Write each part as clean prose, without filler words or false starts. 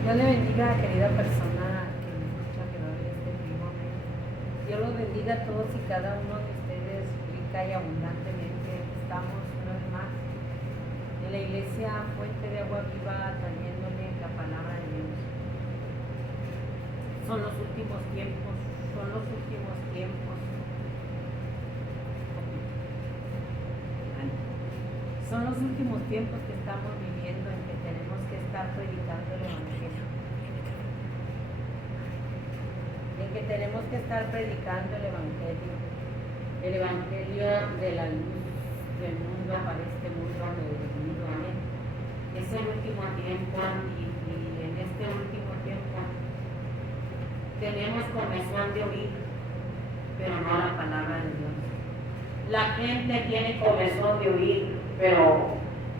Dios le bendiga, querida persona que me escucha, que no ve este primo. Dios los bendiga a todos y cada uno de ustedes rica y abundantemente. Estamos una vez más en la iglesia Fuente de Agua Viva trayéndole la palabra de Dios. Son los últimos tiempos, son los últimos tiempos. Son los últimos tiempos que estamos viviendo en que tenemos que estar predicando el Evangelio. En que tenemos que estar predicando el Evangelio de la luz del mundo para este mundo donde vivimos. Amén. Es el último tiempo y en este último tiempo tenemos comezón de oír, pero no la palabra de Dios. La gente tiene comezón de oír, pero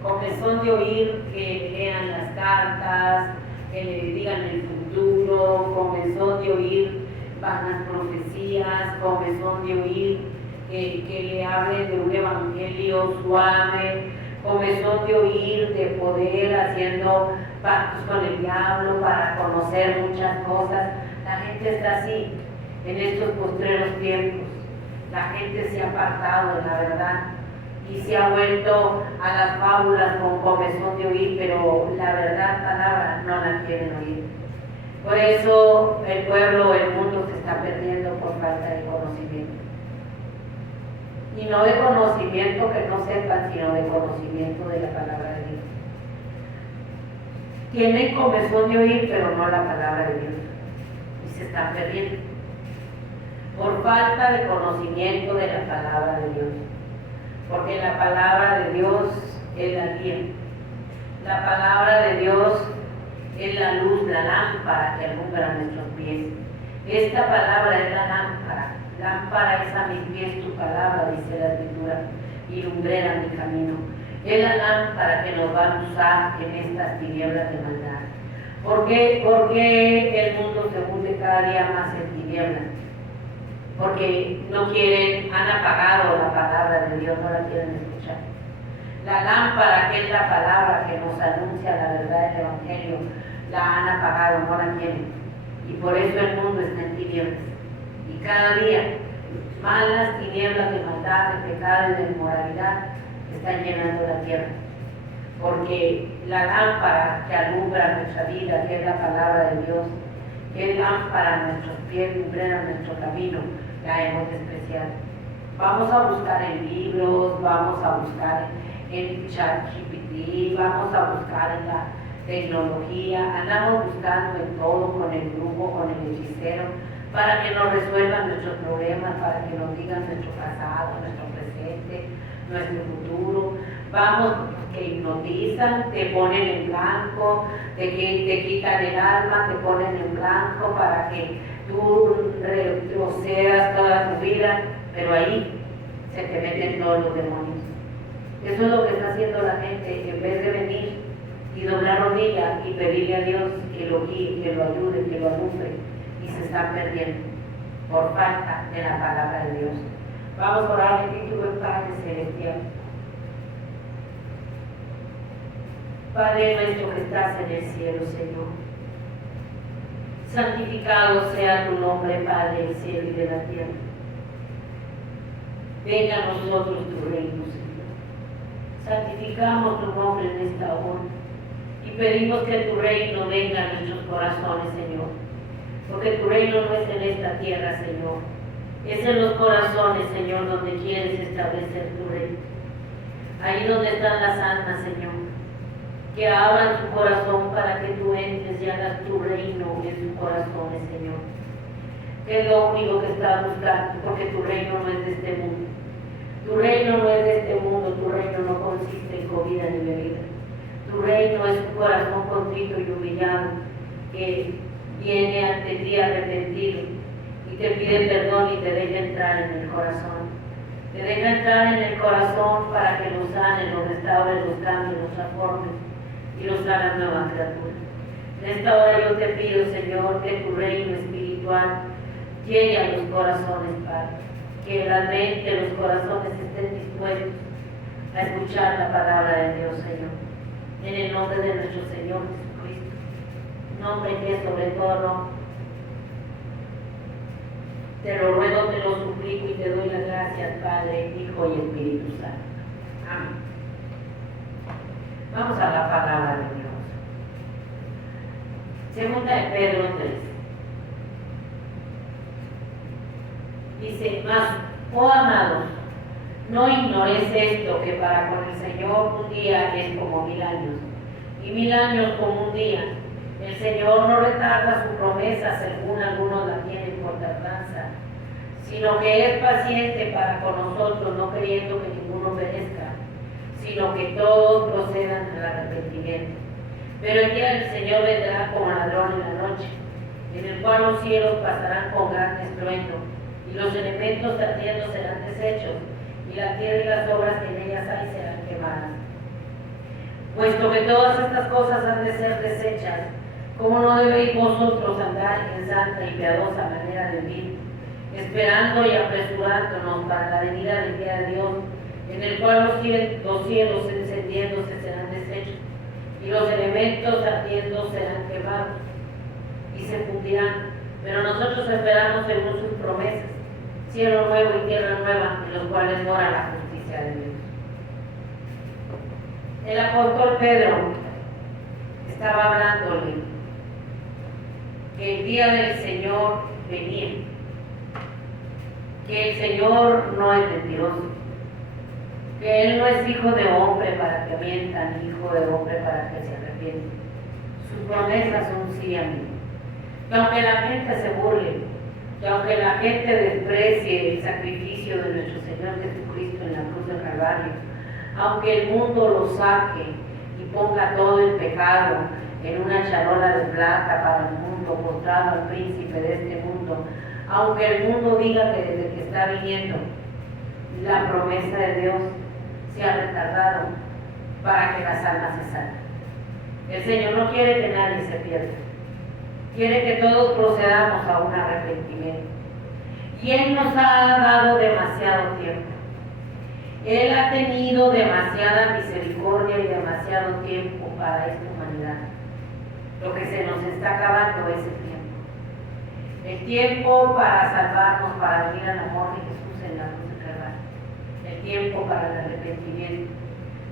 comezón de oír que lean las cartas, que le digan el futuro, comezón de oír vanas profecías, comezón de oír que le hablen de un evangelio suave, comezón de oír de poder haciendo pactos con el diablo para conocer muchas cosas. La gente está así en estos postreros tiempos. La gente se ha apartado de la verdad y se ha vuelto a las fábulas con comezón de oír, pero la verdad palabra no la quieren oír. Por eso el pueblo, el mundo se está perdiendo por falta de conocimiento. Y no de conocimiento que no sepan, sino de conocimiento de la palabra de Dios. Tienen comezón de oír, pero no la palabra de Dios. Y se están perdiendo por falta de conocimiento de la palabra de Dios. Porque la palabra de Dios es la guía. La palabra de Dios es la luz, la lámpara que alumbra nuestros pies. Esta palabra es la lámpara. Lámpara es a mis pies tu palabra, dice la Escritura, y lumbrera mi camino. Es la lámpara que nos va a usar en estas tinieblas de maldad. ¿Por qué el mundo se hunde cada día más en tinieblas? Porque no quieren, han apagado la palabra de Dios, no la quieren escuchar. La lámpara, que es la palabra que nos anuncia la verdad del Evangelio, la han apagado, no la quieren. Y por eso el mundo está en tinieblas. Y cada día más las tinieblas de maldad, de pecado y de inmoralidad están llenando la tierra. Porque la lámpara que alumbra nuestra vida, que es la palabra de Dios, que es lámpara a nuestros pies, lumbrera nuestro camino, la hemos despreciado. Vamos a buscar en libros, vamos a buscar en ChatGPT, vamos a buscar en la tecnología, andamos buscando en todo con el brujo, con el hechicero, para que nos resuelvan nuestros problemas, para que nos digan nuestro pasado, nuestro presente, nuestro futuro. Vamos, que hipnotizan, te ponen en blanco, te quitan el alma, te ponen en blanco para que tú retrocedas toda tu vida, pero ahí se te meten todos los demonios. Eso es lo que está haciendo la gente, en vez de venir y doblar rodillas y pedirle a Dios que lo guíe, que lo ayude, que lo alumbre, y se están perdiendo por falta de la palabra de Dios. Vamos a orar en título de Padre Celestial. Padre nuestro que estás en el cielo, Señor, santificado sea tu nombre, Padre del cielo y de la tierra. Venga a nosotros tu reino, Señor. Santificamos tu nombre en esta hora y pedimos que tu reino venga a nuestros corazones, Señor. Porque tu reino no es en esta tierra, Señor. Es en los corazones, Señor, donde quieres establecer tu reino. Ahí donde están las almas, Señor. Que abran su corazón para que tú entres y hagas tu reino en sus corazones, Señor. Que es lo único que estás buscando, porque tu reino no es de este mundo. Tu reino no es de este mundo, tu reino no consiste en comida ni bebida. Tu reino es un corazón contrito y humillado que viene ante ti arrepentido y te pide perdón y te deja entrar en el corazón. Te deja entrar en el corazón para que los sane, los restaure, los cambie, los transforme y los haga nueva criatura. En esta hora yo te pido, Señor, que tu reino espiritual llegue a los corazones, Padre. Que la mente, los corazones estén dispuestos a escuchar la palabra de Dios, Señor. En el nombre de nuestro Señor Jesucristo. nombre que es sobre todo nombre. Te lo ruego, te lo suplico y te doy las gracias, Padre, Hijo y Espíritu Santo. Amén. Vamos a la palabra de Dios. Segunda de Pedro 3. Dice, mas, oh amados, no ignoréis esto, que para con el Señor un día es como 1000 años, y 1000 años como un día. El Señor no retarda su promesa, según algunos la tienen por tardanza, sino que es paciente para con nosotros, no queriendo que ninguno perezca, sino que todos procedan al arrepentimiento. Pero el día del Señor vendrá como ladrón en la noche, en el cual los cielos pasarán con gran estruendo, y los elementos ardiendo serán deshechos, y la tierra y las obras que en ellas hay serán quemadas. Puesto que todas estas cosas han de ser deshechas, ¿cómo no debéis vosotros andar en santa y piadosa manera de vivir, esperando y apresurándonos para la venida del día de Dios, en el cual los cielos encendiéndose serán deshechos, y los elementos ardiendo serán quemados, y se fundirán? Pero nosotros esperamos según sus promesas, cielo nuevo y tierra nueva, en los cuales mora la justicia de Dios. El apóstol Pedro estaba hablándole que el día del Señor venía, que el Señor no es mentiroso, que Él no es hijo de hombre para que mienta, ni hijo de hombre para que se arrepienta. Sus promesas son sí, amigo. Que aunque la gente se burle, que aunque la gente desprecie el sacrificio de nuestro Señor Jesucristo en la cruz del Calvario, aunque el mundo lo saque y ponga todo el pecado en una charola de plata para el mundo, mostrado al príncipe de este mundo, aunque el mundo diga que desde que está viniendo la promesa de Dios se ha retardado para que las almas se salven. El Señor no quiere que nadie se pierda, quiere que todos procedamos a un arrepentimiento. Y Él nos ha dado demasiado tiempo. Él ha tenido demasiada misericordia y demasiado tiempo para esta humanidad. Lo que se nos está acabando es el tiempo. El tiempo para salvarnos, para venir al amor de Jesús en la cruz del Calvario. El tiempo para el arrepentimiento.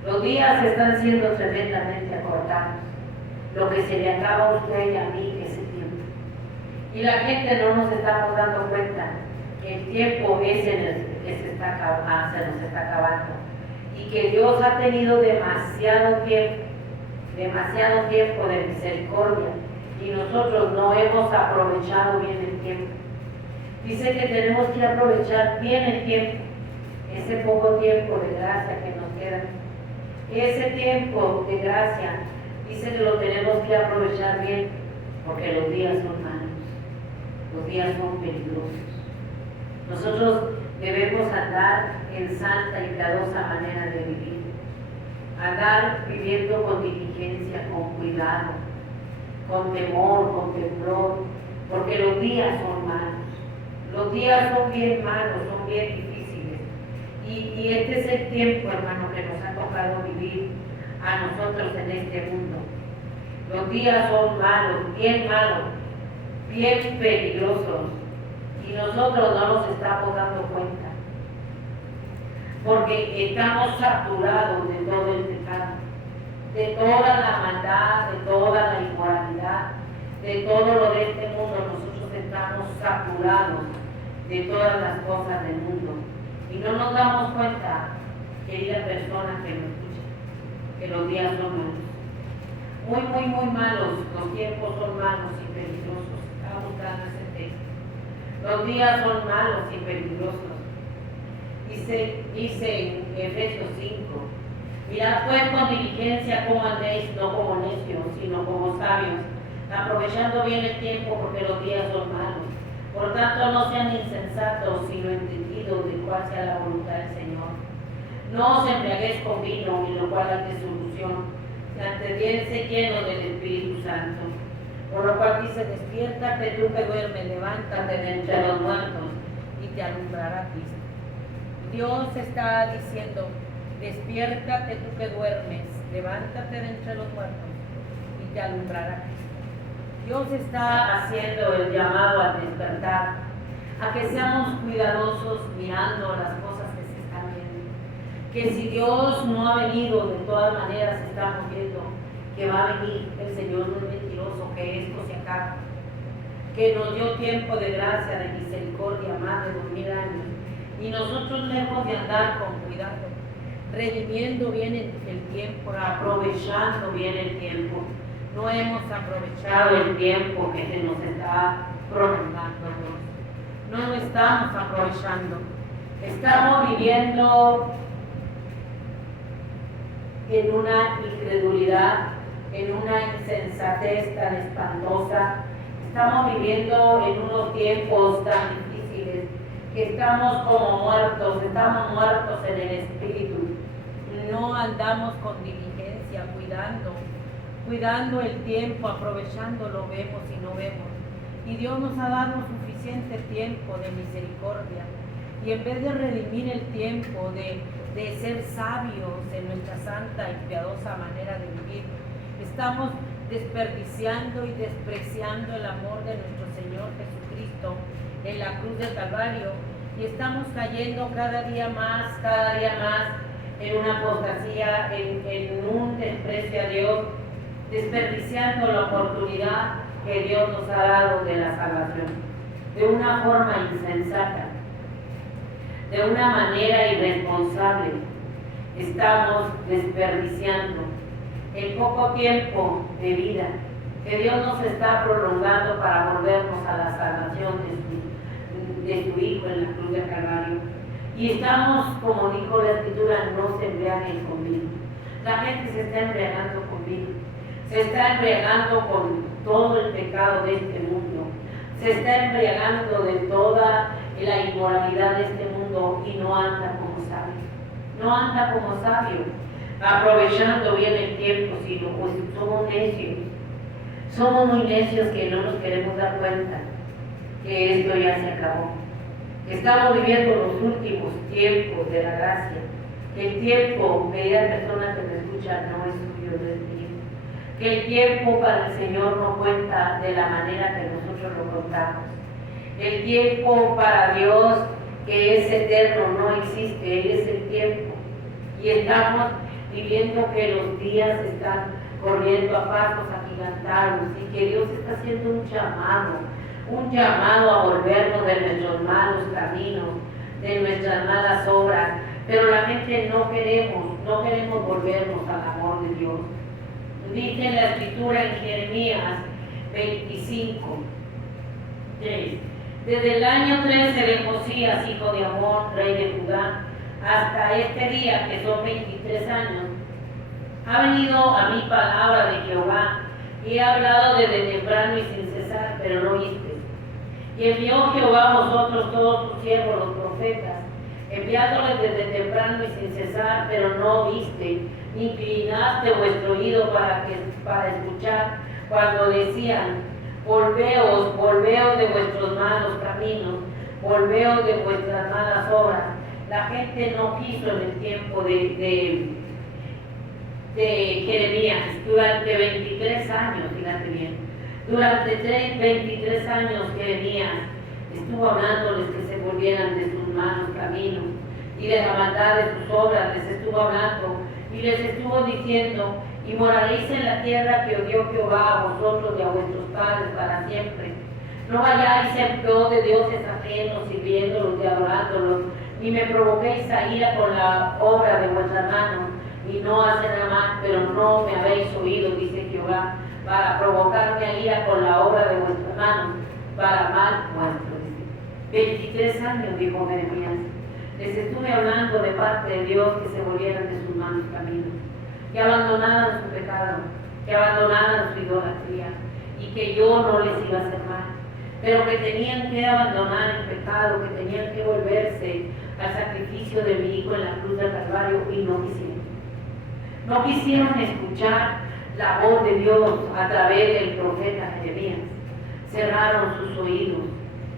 Los días están siendo tremendamente acortados. Lo que se le acaba a usted y a mí es el tiempo. Y la gente no nos estamos dando cuenta que el tiempo es en el que se nos está acabando. Y que Dios ha tenido demasiado tiempo de misericordia. Y nosotros no hemos aprovechado bien el tiempo. Dice que tenemos que aprovechar bien el tiempo, ese poco tiempo de gracia que nos queda. Ese tiempo de gracia, dice que lo tenemos que aprovechar bien, porque los días son malos, los días son peligrosos. Nosotros debemos andar en santa y piadosa manera de vivir, andar viviendo con diligencia, con cuidado, con temor, con temblor, porque los días son malos. Los días son bien malos, son bien difíciles. Y este es el tiempo, hermano, que nos ha tocado vivir a nosotros en este mundo. Los días son malos, bien peligrosos. Y nosotros no nos estamos dando cuenta. Porque estamos saturados de todo el pecado, de toda la maldad, de toda la inmoralidad, de todo lo de este mundo. Nosotros estamos saturados de todas las cosas del mundo. Y no nos damos cuenta, querida persona que nos escucha, que los días son malos. Muy malos. Los tiempos son malos y peligrosos. Estaba buscando ese texto. Los días son malos y peligrosos. Dice en Efesios 5, mirad pues con diligencia cómo andéis, no como necios, sino como sabios, aprovechando bien el tiempo, porque los días son malos. Por tanto, no sean insensatos, sino entendidos de cuál sea la voluntad del Señor. No os embriaguéis con vino, en lo cual hay disolución, antes bien sé llenos del Espíritu Santo. Por lo cual dice, despiértate tú que duermes, levántate de entre los muertos y te alumbrará Cristo. Dios está diciendo, despiértate tú que duermes, levántate de entre los muertos y te alumbrará Cristo. Dios está haciendo el llamado al despertar, a que seamos cuidadosos mirando las cosas que se están viendo. Que si Dios no ha venido, de todas maneras estamos viendo que va a venir. El Señor no es mentiroso, que esto se acaba. Que nos dio tiempo de gracia, de misericordia, más de 2000 años. Y nosotros, lejos de andar con cuidado, redimiendo bien el tiempo, aprovechando bien el tiempo, no hemos aprovechado el tiempo que se nos está prolongando, Dios. No lo estamos aprovechando. Estamos viviendo en una incredulidad, en una insensatez tan espantosa. Estamos viviendo en unos tiempos tan difíciles que estamos como muertos, estamos muertos en el espíritu. No andamos con diligencia, cuidando el tiempo, aprovechándolo, vemos y no vemos. Y Dios nos ha dado suficiente tiempo de misericordia. Y en vez de redimir el tiempo, de ser sabios en nuestra santa y piadosa manera de vivir, estamos desperdiciando y despreciando el amor de nuestro Señor Jesucristo en la cruz del Calvario, y estamos cayendo cada día más en una apostasía, en un desprecio a Dios, desperdiciando la oportunidad que Dios nos ha dado de la salvación, de una forma insensata, de una manera irresponsable. Estamos desperdiciando el poco tiempo de vida que Dios nos está prolongando para volvernos a la salvación de su Hijo en la cruz del Calvario. Y estamos, como dijo la Escritura, no se embriaguen con vino. La gente se está embriagando con vino, se está embriagando con todo el pecado de este mundo, se está embriagando de toda la inmoralidad de este mundo y no anda como sabio, no anda como sabio, aprovechando bien el tiempo, sino pues somos necios, somos muy necios que no nos queremos dar cuenta que esto ya se acabó. Estamos viviendo los últimos tiempos de la gracia. El tiempo, querida persona que me escucha, no es suyo, no es mío. Que el tiempo para el Señor no cuenta de la manera que nosotros lo contamos. El tiempo para Dios, que es eterno, no existe, Él es el tiempo. Y estamos viviendo que los días están corriendo a pasos agigantados y que Dios está haciendo un llamado a volvernos de nuestros malos caminos, de nuestras malas obras, pero la gente no queremos volvernos al amor de Dios. Dice en la Escritura en Jeremías 25, 3: desde el año 13 de Josías, hijo de Amón, rey de Judá, hasta este día, que son 23 años, ha venido a mí palabra de Jehová, y he hablado desde temprano y sin cesar, pero no oíste. Y envió Jehová a vosotros todos sus siervos, los profetas, enviándoles desde temprano y sin cesar, pero no oíste, ni inclinaste vuestro oído para escuchar, cuando decían: volveos de vuestros malos caminos, volveos de vuestras malas obras. La gente no quiso en el tiempo de Jeremías, durante 23 años, fíjate bien. Durante 23 años Jeremías estuvo hablándoles que se volvieran de sus malos caminos y de la maldad de sus obras. Les estuvo hablando y les estuvo diciendo: y moraréis en la tierra que os dio Jehová a vosotros y a vuestros padres para siempre. No vayáis en pos de dioses ajenos, sirviéndolos y adorándolos, ni me provoquéis a ira con la obra de vuestras manos, y no hacer nada más, pero no me habéis oído, dice Jehová, para provocarme a ira con la obra de vuestras manos, para mal vuestro. 23 años, dijo Jeremías, les estuve hablando de parte de Dios que se volvieran de sus malos caminos, que abandonaran su pecado, que abandonaran su idolatría, y que yo no les iba a hacer mal, pero que tenían que abandonar el pecado, que tenían que volverse al sacrificio de mi Hijo en la cruz del Calvario, y no quisieron. No quisieron escuchar la voz de Dios a través del profeta Jeremías. Cerraron sus oídos,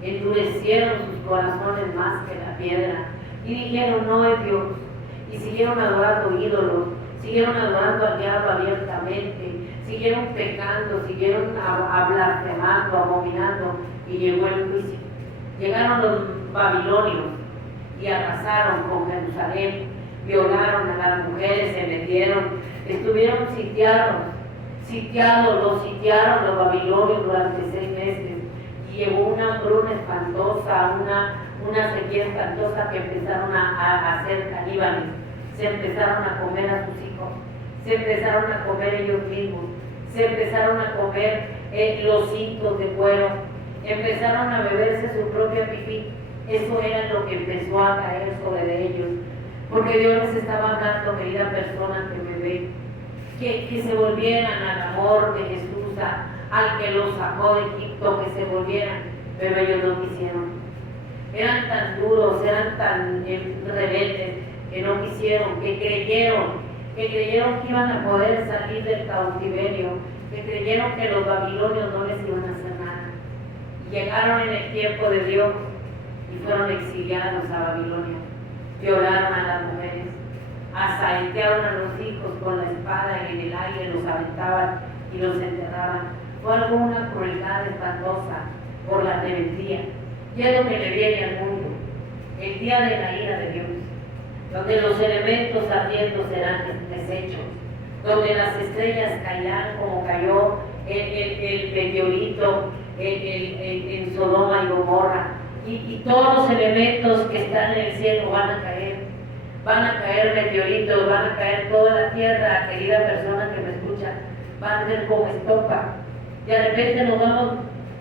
endurecieron sus corazones más que la piedra, y dijeron: no es Dios. Y siguieron adorando ídolos, siguieron adorando al diablo abiertamente, siguieron pecando, siguieron blasfemando, abominando, y llegó el juicio. Llegaron los babilonios y arrasaron con Jerusalén, violaron a las mujeres, se metieron, estuvieron sitiados, los sitiaron los babilonios durante 6 meses, y llegó una hambruna espantosa, una sequía espantosa, que empezaron a hacer caníbales, se empezaron a comer a sus hijos, se empezaron a comer ellos mismos, se empezaron a comer los cintos de cuero, empezaron a beberse su propia pipí. Eso era lo que empezó a caer sobre ellos, porque Dios les estaba hablando, querida persona que me ve, que se volvieran al amor de Jesús, al que los sacó de Egipto, que se volvieran, pero ellos no quisieron. Eran tan duros, eran tan rebeldes, que no quisieron, que creyeron que iban a poder salir del cautiverio, que creyeron que los babilonios no les iban a hacer nada. Y llegaron en el tiempo de Dios y fueron exiliados a Babilonia. Violaron a las mujeres, asaetearon a los hijos con la espada, y en el aire los aventaban y los enterraban. Fue alguna crueldad espantosa por la rebeldía. Y es lo que le viene al mundo, el día de la ira de Dios, donde los elementos ardiendo serán deshechos, donde las estrellas caerán como cayó el meteorito en Sodoma y Gomorra, y todos los elementos que están en el cielo van a caer meteoritos, van a caer toda la tierra. Querida persona que me escucha, va a ser como estopa. De repente nos vamos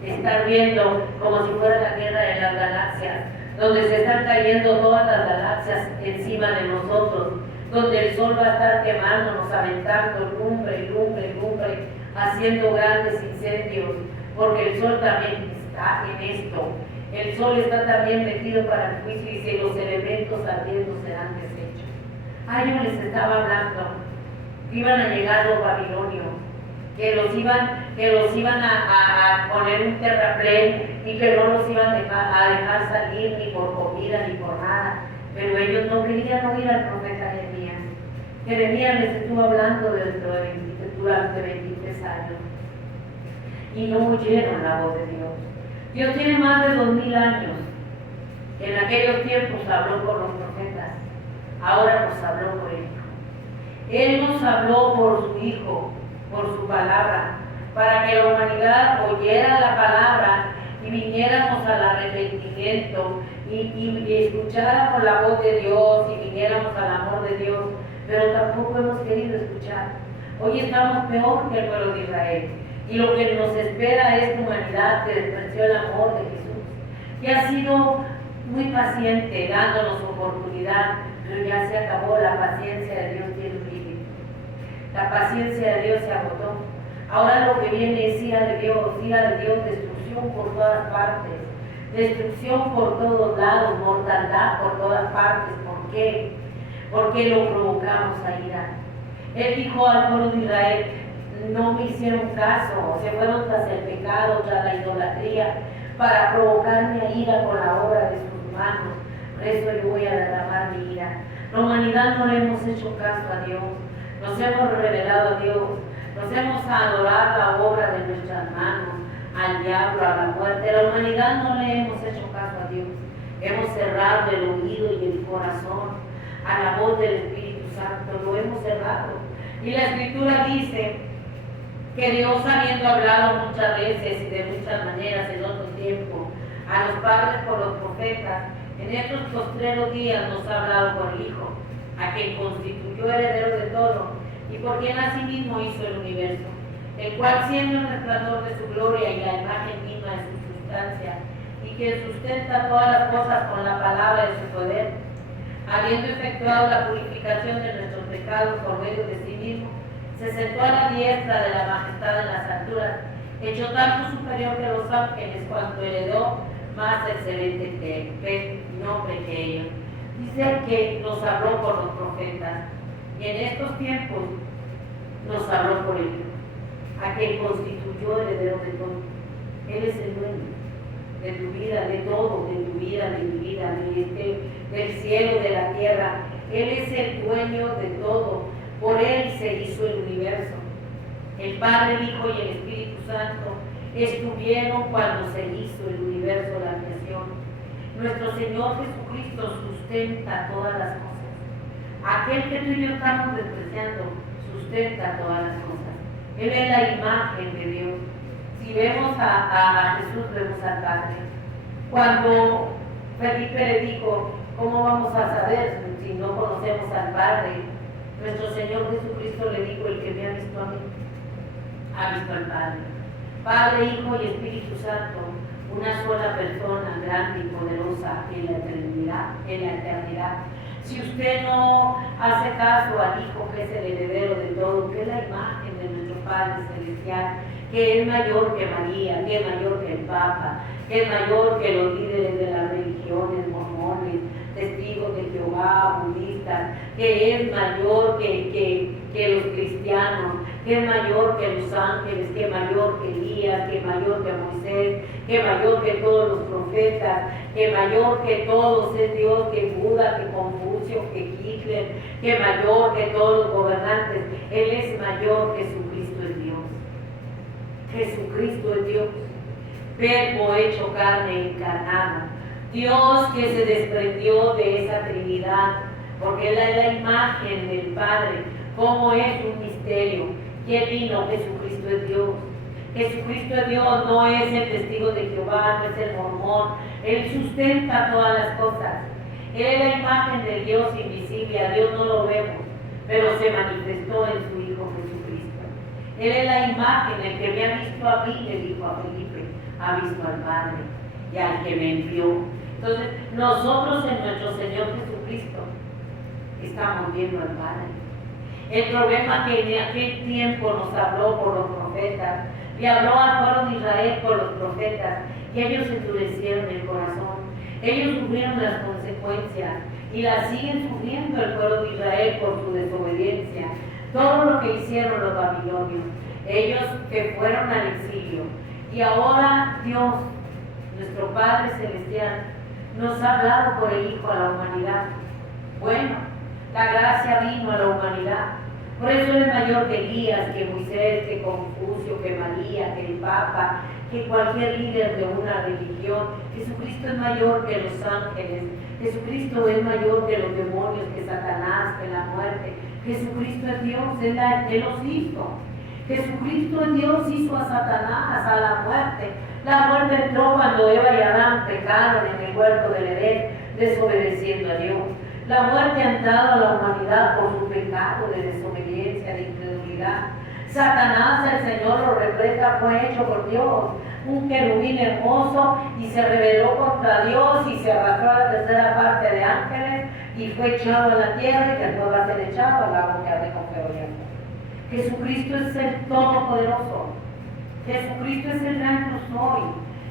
a estar viendo como si fuera la guerra de las galaxias, donde se están cayendo todas las galaxias encima de nosotros, donde el sol va a estar quemándonos, aventando lumbre, haciendo grandes incendios, porque el sol también está en esto. El sol está también metido para el juicio, y si los elementos ardiendo serán deshechos. A ellos les estaba hablando, iban a llegar los babilonios, que los iban a poner un terraplén, y que no los iban a dejar salir ni por comida ni por nada. Pero ellos no querían oír al profeta Jeremías. Jeremías les estuvo hablando durante 23 años y no oyeron la voz de Dios. Dios tiene más de 2000 años. En aquellos tiempos habló por los profetas, ahora nos habló por Él. Él nos habló por su Hijo, por su palabra, para que la humanidad oyera la palabra y viniéramos al arrepentimiento y escucháramos la voz de Dios y viniéramos al amor de Dios, pero tampoco hemos querido escuchar. Hoy estamos peor que el pueblo de Israel, y lo que nos espera es la humanidad que despreció el amor de Jesús, que ha sido muy paciente dándonos oportunidad, pero ya se acabó. La paciencia de Dios tiene un límite. La paciencia de Dios se agotó. Ahora lo que viene es ira de Dios, destrucción por todas partes, destrucción por todos lados, mortandad por todas partes. ¿Por qué? Porque lo provocamos a ira. Él dijo al pueblo de Israel: no me hicieron caso, se fueron tras el pecado, tras la idolatría, para provocarme a ira con la obra de sus manos. Por eso yo voy a derramar mi ira. La humanidad no le hemos hecho caso a Dios, nos hemos revelado a Dios, nos hemos adorado la obra de nuestras manos, al diablo, a la muerte. La humanidad no le hemos hecho caso a Dios, hemos cerrado el oído y el corazón a la voz del Espíritu Santo, lo hemos cerrado. Y la Escritura dice que Dios, habiendo hablado muchas veces y de muchas maneras en otro tiempo a los padres por los profetas, en estos postreros días nos ha hablado por el Hijo, a quien constituyó heredero de todo, y por quien asimismo hizo el universo, el cual, siendo el resplandor de su gloria y la imagen misma de su sustancia, y que sustenta todas las cosas con la palabra de su poder, habiendo efectuado la purificación de nuestros pecados por medio de sí mismo, se sentó a la diestra de la majestad en las alturas, hecho tanto superior que los ángeles, cuanto heredó más excelente nombre que ellos. Dice que nos habló por los profetas, y en estos tiempos nos habló por ellos, a quien constituyó heredero de todo. Él es el dueño de tu vida, de todo, de tu vida, de mi vida, del cielo, de la tierra. Él es el dueño de todo. Por Él se hizo el universo. El Padre, el Hijo y el Espíritu Santo estuvieron cuando se hizo el universo, la creación. Nuestro Señor Jesucristo sustenta todas las cosas. Aquel que tú y yo estamos despreciando sustenta todas las cosas. Él es la imagen de Dios. Si vemos a Jesús, vemos al Padre. Cuando Felipe le dijo, ¿cómo vamos a saber si no conocemos al Padre? Nuestro Señor Jesucristo le dijo, el que me ha visto a mí, ha visto al Padre. Padre, Hijo y Espíritu Santo, una sola persona, grande y poderosa en la eternidad. Si usted no hace caso al Hijo, que es el heredero de todo, que es la imagen de nuestro Padre Celestial, que es mayor que María, que es mayor que el Papa, que es mayor que los líderes de las religiones, mormones, testigos de Jehová, budistas, que es mayor que los cristianos, que es mayor que los ángeles, que es mayor que Elías, que es mayor que Moisés, que es mayor que todos los profetas, que es mayor que todos es Dios, que Buda, que Confucio, que Hitler, que es mayor que todos los gobernantes. Él es mayor, Jesucristo es Dios. Jesucristo es Dios, Verbo hecho carne encarnado, Dios que se desprendió de esa Trinidad, porque Él es la imagen del Padre. Como es un misterio. ¿Quién vino? Jesucristo es Dios. Jesucristo es Dios, no es el testigo de Jehová, no es el mormón. Él sustenta todas las cosas. Él es la imagen del Dios invisible, a Dios no lo vemos, pero se manifestó en su Hijo Jesucristo. Él es la imagen, el que me ha visto a mí, le dijo a Felipe, ha visto al Padre y al que me envió. Entonces, nosotros en nuestro Señor Jesucristo estamos viendo al Padre. El problema que en aquel tiempo nos habló por los profetas, le habló al pueblo de Israel por los profetas, y ellos endurecieron el corazón. Ellos sufrieron las consecuencias y las siguen sufriendo el pueblo de Israel por su desobediencia. Todo lo que hicieron los babilonios, ellos que fueron al exilio. Y ahora Dios, nuestro Padre Celestial, nos ha hablado por el Hijo a la humanidad. Bueno, la gracia vino a la humanidad. Por eso es mayor que Elías, que Moisés, que Confucio, que María, que el Papa, que cualquier líder de una religión. Jesucristo es mayor que los ángeles. Jesucristo es mayor que los demonios, que Satanás, que la muerte. Jesucristo es Dios, Él los hizo. Jesucristo es Dios, hizo a Satanás, a la muerte. La muerte entró cuando Eva y Adán pecaron en el huerto del Edén, desobedeciendo a Dios. La muerte ha entrado a la humanidad por su pecado de desobediencia, de incredulidad. Satanás, el Señor lo represa, fue hecho por Dios, un querubín hermoso, y se rebeló contra Dios y se arrastró a la tercera parte de ángeles y fue echado a la tierra y después va a ser echado al lago que arde con fuego y amor. Jesucristo es el Todopoderoso. Jesucristo es el gran yo soy.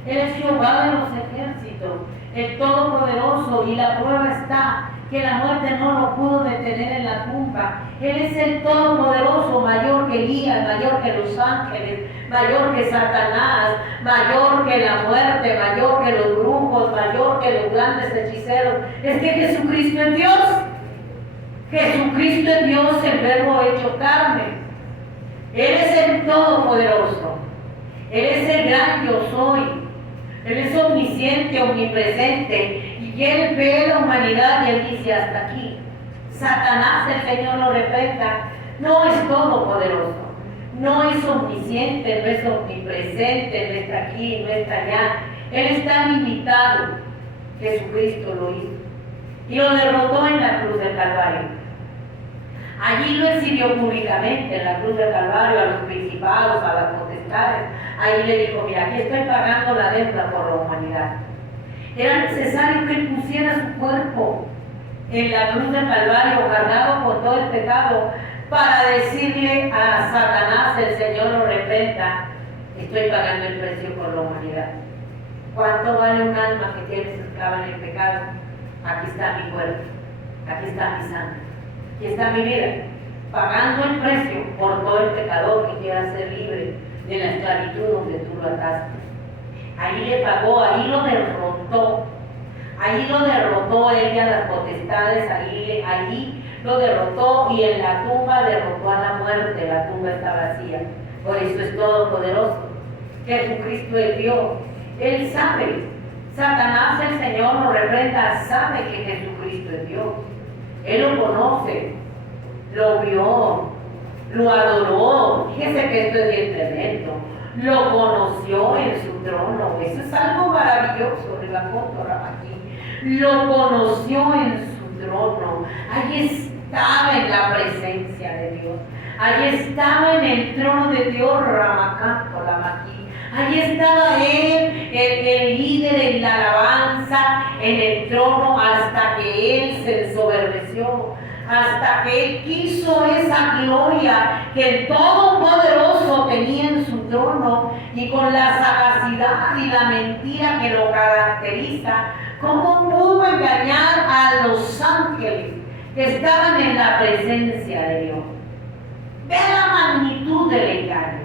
Él es Jehová de los ejércitos, el Todopoderoso, y la prueba está que la muerte no lo pudo detener en la tumba. Él es el Todopoderoso, mayor que Elías, mayor que los ángeles, mayor que Satanás, mayor que la muerte, mayor que los brujos, mayor que los grandes hechiceros. Es que Jesucristo es Dios. Jesucristo es Dios, el Verbo hecho carne. Él es el Todopoderoso. Él es el gran yo soy. Él es omnisciente, omnipresente. Y Él ve la humanidad y Él dice hasta aquí. Satanás, el Señor lo reprenda, no es todopoderoso, no es omnisciente, no es omnipresente, no está aquí, no está allá. Él está limitado. Jesucristo lo hizo y lo derrotó en la cruz del Calvario. Allí lo exhibió públicamente en la cruz del Calvario a los principados, a las potestades. Ahí le dijo, mira, aquí estoy pagando la deuda por la humanidad. Era necesario que él pusiera su cuerpo en la cruz del Calvario, cargado con todo el pecado, para decirle a Satanás, el Señor lo reprenda, estoy pagando el precio por la humanidad. ¿Cuánto vale un alma que tienes esclava en el pecado? Aquí está mi cuerpo, aquí está mi sangre, aquí está mi vida, pagando el precio por todo el pecador que quiera ser libre de la esclavitud donde tú lo ataste. Ahí le pagó, ahí lo derrotó. Ahí lo derrotó ella, las potestades, ahí lo derrotó, y en la tumba derrotó a la muerte. La tumba está vacía. Por eso es todopoderoso. Jesucristo es Dios. Él sabe. Satanás, el Señor lo reprenda, sabe que Jesucristo es Dios. Él lo conoce, lo vio, lo adoró. Fíjese que esto es bien tremendo. Lo conoció en su trono. Eso es algo maravilloso del apóstol aquí. Lo conoció en su trono. Allí estaba en la presencia de Dios. Allí estaba en el trono de Dios, Ramacanto, la maquilla. Allí estaba él, el líder en la alabanza, en el trono, hasta que él se ensoberbeció, hasta que él quiso esa gloria que el Todopoderoso tenía en su trono, y con la sagacidad y la mentira que lo caracteriza, cómo pudo engañar a los ángeles que estaban en la presencia de Dios. Vea la magnitud del engaño.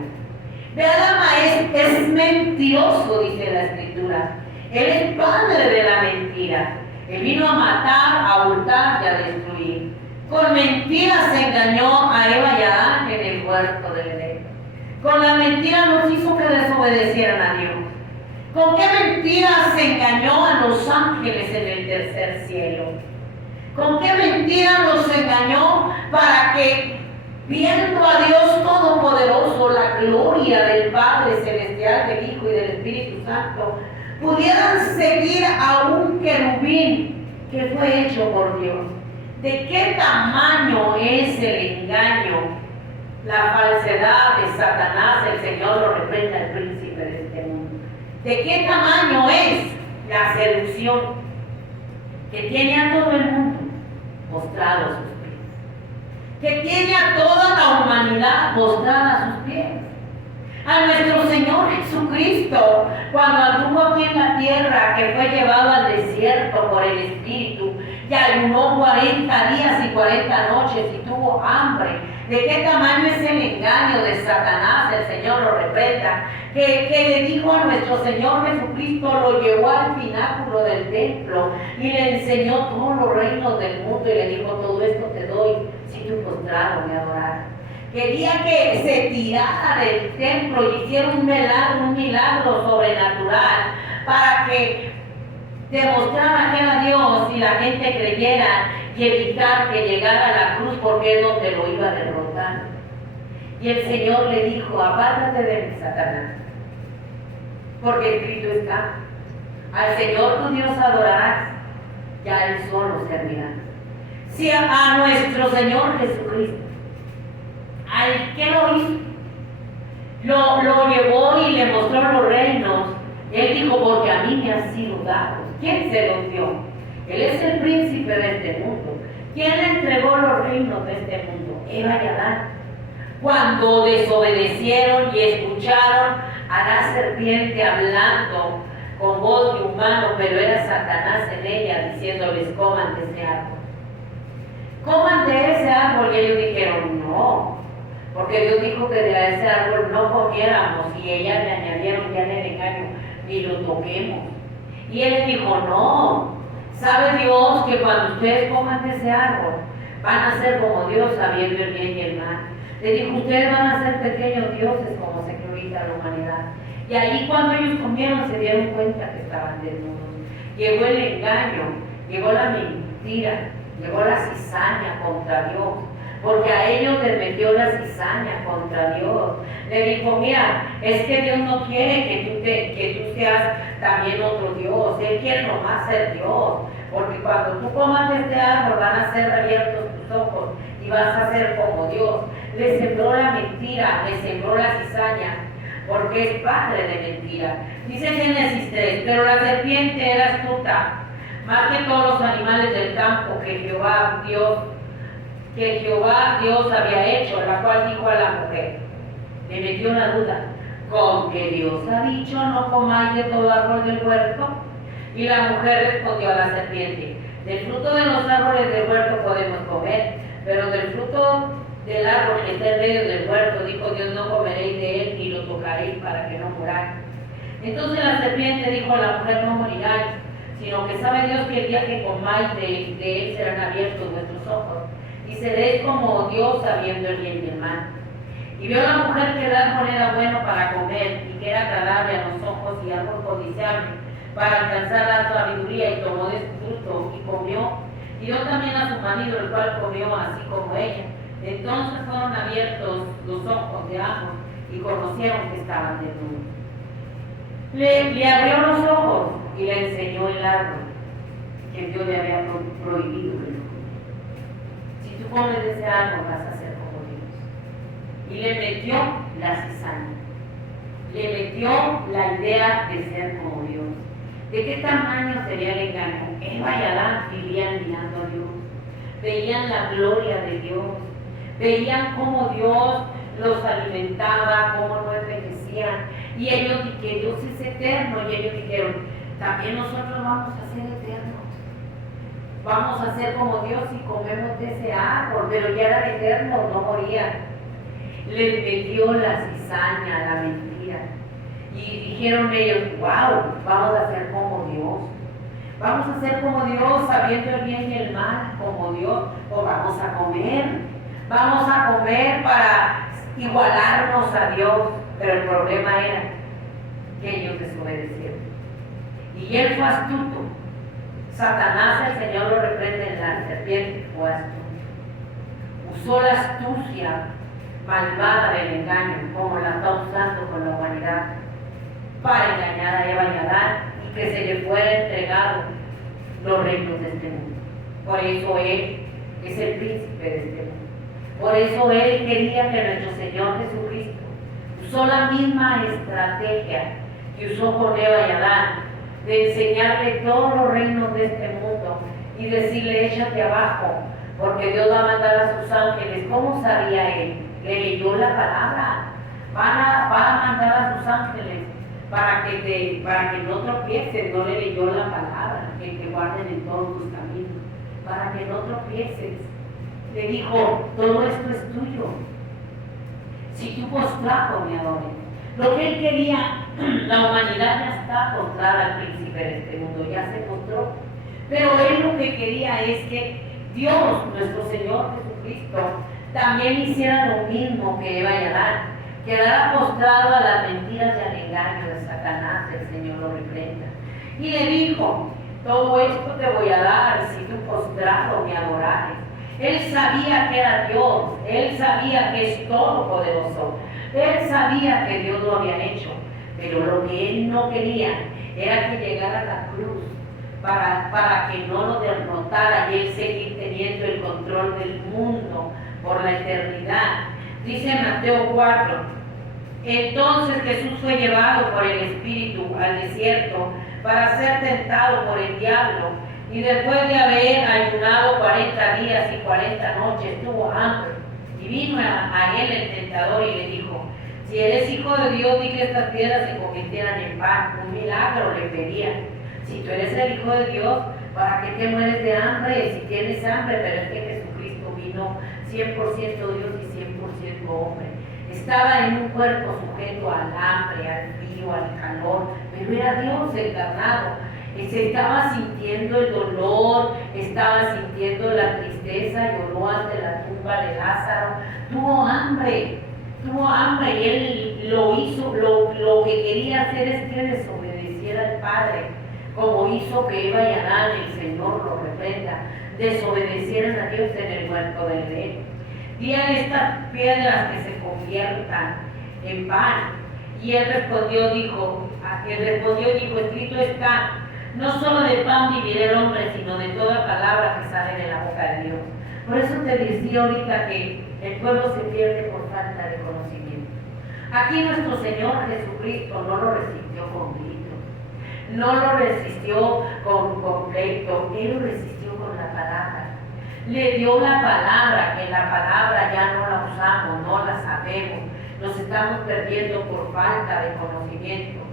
Es mentiroso, dice la Escritura. Él es padre de la mentira. Él vino a matar, a hurtar y a destruir. Con mentiras engañó a Eva y a Adán en el huerto del Edén. Con la mentira los hizo que desobedecieran a Dios. ¿Con qué mentiras engañó a los ángeles en el tercer cielo? ¿Con qué mentiras los engañó para que, viendo a Dios Todopoderoso, la gloria del Padre Celestial, del Hijo y del Espíritu Santo, pudieran seguir a un querubín que fue hecho por Dios? ¿De qué tamaño es el engaño, la falsedad de Satanás? El Señor lo reprenda, el príncipe de este mundo. ¿De qué tamaño es la seducción que tiene a todo el mundo postrado a sus pies? Que tiene a toda la humanidad postrada a sus pies. A nuestro Señor Jesucristo, cuando anduvo aquí en la tierra, que fue llevado al desierto por el Espíritu, y ayunó 40 días y 40 noches y tuvo hambre. ¿De qué tamaño es el engaño de Satanás? El Señor lo reprenda. Que le dijo a nuestro Señor Jesucristo, lo llevó al pináculo del templo y le enseñó todos los reinos del mundo y le dijo: todo esto te doy si tú postrado me adoraras. Quería que se tirara del templo y hiciera un milagro sobrenatural para que demostrara que era Dios y la gente creyera, y evitar que llegara a la cruz, porque es donde lo iba a derrotar. Y el Señor le dijo: apártate de mí, Satanás, porque escrito está: al Señor tu Dios adorarás, y a Él solo servirás. Si a nuestro Señor Jesucristo, al que lo hizo, lo llevó y le mostró los reinos, Él dijo: porque a mí me han sido dados. ¿Quién se los dio? Él es el príncipe de este mundo. ¿Quién le entregó los reinos de este mundo? Eva y Adán. Cuando desobedecieron y escucharon a la serpiente hablando con voz de humano, pero era Satanás en ella, diciéndoles: coman de ese árbol. Coman de ese árbol. Y ellos dijeron: no, porque Dios dijo que de ese árbol no comiéramos. Y ellas le añadieron ya en el engaño: ni lo toquemos. Y él dijo: no, sabe Dios que cuando ustedes coman de ese árbol van a ser como Dios, sabiendo el bien y el mal. Le dijo: ustedes van a ser pequeños dioses, como se cree ahorita la humanidad. Y ahí, cuando ellos comieron, se dieron cuenta que estaban desnudos. Llegó el engaño, llegó la mentira, llegó la cizaña contra Dios, porque a ellos les metió la cizaña contra Dios. Le dijo: mira, es que Dios no quiere que tú seas también otro Dios. Él quiere nomás ser Dios, porque cuando tú comas de este árbol van a ser abiertos tus ojos y vas a ser como Dios. Le sembró la mentira, le sembró la cizaña, porque es padre de mentira. Dice Génesis 3: pero la serpiente era astuta, más que todos los animales del campo que Jehová Dios había hecho, la cual dijo a la mujer. Le metió una duda: ¿con que Dios ha dicho no comáis de todo árbol del huerto? Y la mujer respondió a la serpiente: del fruto de los árboles del huerto podemos comer, pero del fruto del árbol que está en medio del huerto, dijo Dios: no comeréis de él ni lo tocaréis para que no muráis. Entonces la serpiente dijo a la mujer: no moriráis, sino que sabe Dios que el día que comáis de él serán abiertos vuestros ojos y seréis como Dios, sabiendo el bien y el mal. Y vio la mujer que el árbol era bueno para comer y que era agradable a los ojos y árbol codiciable para alcanzar la sabiduría, y tomó de su fruto y comió. Y dio también a su marido, el cual comió así como ella. Entonces fueron abiertos los ojos de ambos y conocieron que estaban desnudos. Le abrió los ojos y le enseñó el árbol que Dios le había prohibido que lo comiera. Si tú comes de ese árbol vas a ser como Dios. Y le metió la cizaña, le metió la idea de ser como Dios. ¿De qué tamaño sería el engaño? Eva y Adán vivían mirando a Dios, veían la gloria de Dios, veían cómo Dios los alimentaba, cómo no envejecían, y ellos, que Dios es eterno, y ellos dijeron, también nosotros vamos a ser eternos, vamos a ser como Dios si comemos de ese árbol, pero ya eran eternos, no morían. Les metió la cizaña, la mentira, y dijeron ellos, wow, vamos a ser como Dios. Vamos a ser como Dios, sabiendo el bien y el mal, como Dios, o vamos a comer. Vamos a comer para igualarnos a Dios. Pero el problema era que ellos desobedecieron. Y él fue astuto. Satanás, el Señor lo reprende en la serpiente, fue astuto. Usó la astucia malvada del engaño, como la está usando con la humanidad, para engañar a Eva y a Adán, y que se le fuera entregado los reinos de este mundo. Por eso Él es el príncipe de este mundo. Por eso Él quería que nuestro Señor Jesucristo usó la misma estrategia que usó con Eva y Adán, de enseñarle todos los reinos de este mundo y decirle, échate abajo, porque Dios va a mandar a sus ángeles. ¿Cómo sabía Él? Le leyó la palabra. Va a mandar a sus ángeles para que no tropieces. No le leyó la palabra, que te guarden en todos tus caminos, para que no tropieces. Le dijo, todo esto es tuyo, si tú postrado me adores. Lo que él quería, la humanidad ya está postrada al príncipe de este mundo, ya se postró. Pero él lo que quería es que Dios, nuestro Señor Jesucristo, también hiciera lo mismo que Eva y Adán, quedara postrado a las mentiras y al engaño de Satanás. El Señor lo reprenda. Y le dijo, todo esto te voy a dar si tú postrado me adorares. Él sabía que era Dios, él sabía que es todopoderoso, él sabía que Dios lo había hecho, pero lo que él no quería era que llegara a la cruz para que no lo derrotara y él seguir teniendo el control del mundo por la eternidad. Dice Mateo 4, entonces Jesús fue llevado por el Espíritu al desierto para ser tentado por el diablo. Y después de haber ayunado 40 días y 40 noches, tuvo hambre. Y vino a él el tentador y le dijo, si eres hijo de Dios, di que estas piedras se convirtieran en pan. Un milagro le pedía. Si tú eres el hijo de Dios, ¿para qué te mueres de hambre? Si tienes hambre, pero es que Jesucristo vino 100% Dios y 100% hombre. Estaba en un cuerpo sujeto al hambre, al frío, al calor, pero era Dios encarnado. Se estaba sintiendo el dolor, estaba sintiendo la tristeza, lloró ante la tumba de Lázaro, tuvo hambre y él lo hizo. Lo que quería hacer es que desobedeciera al Padre, como hizo que Eva y Adán, el Señor lo reprenda, desobedecieran a Dios en el huerto del Edén. Dían estas piedras que se conviertan en pan. Y él respondió, dijo, escrito está, no solo de pan vivirá el hombre, sino de toda palabra que sale de la boca de Dios. Por eso te decía ahorita que el pueblo se pierde por falta de conocimiento. Aquí nuestro Señor Jesucristo no lo resistió con gritos, no lo resistió con pleito, Él lo resistió con la palabra. Le dio la palabra, que la palabra ya no la usamos, no la sabemos, nos estamos perdiendo por falta de conocimiento.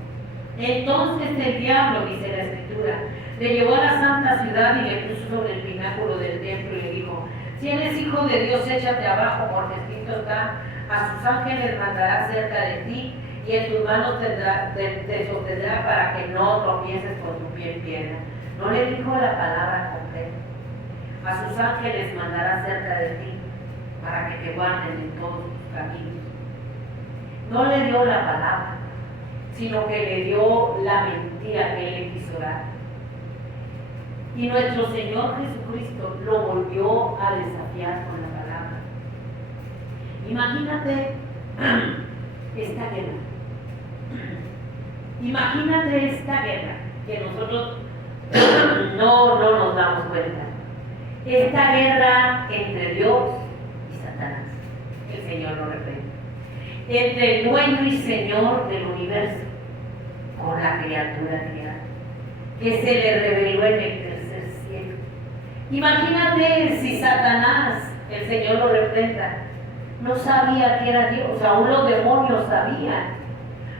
Entonces el diablo, dice la Escritura, le llevó a la santa ciudad y le puso sobre el pináculo del templo y le dijo, si eres hijo de Dios, échate abajo, porque escrito está, a sus ángeles mandará cerca de ti y en tus manos te sostendrá para que no tropieces con tu pie en piedra. No le dijo la palabra completa. A sus ángeles mandará cerca de ti para que te guarden en todos tus caminos. no le dio la palabra, sino que le dio la mentira que él le quiso dar. Y nuestro Señor Jesucristo lo volvió a desafiar con la palabra. Imagínate esta guerra. Imagínate esta guerra que nosotros no nos damos cuenta. Esta guerra entre Dios y Satanás. El Señor lo reprende. Entre el dueño y Señor del universo con la criatura creada, que se le reveló en el tercer cielo. Imagínate si Satanás, el Señor lo reprenda, no sabía que era Dios. Aún los demonios sabían.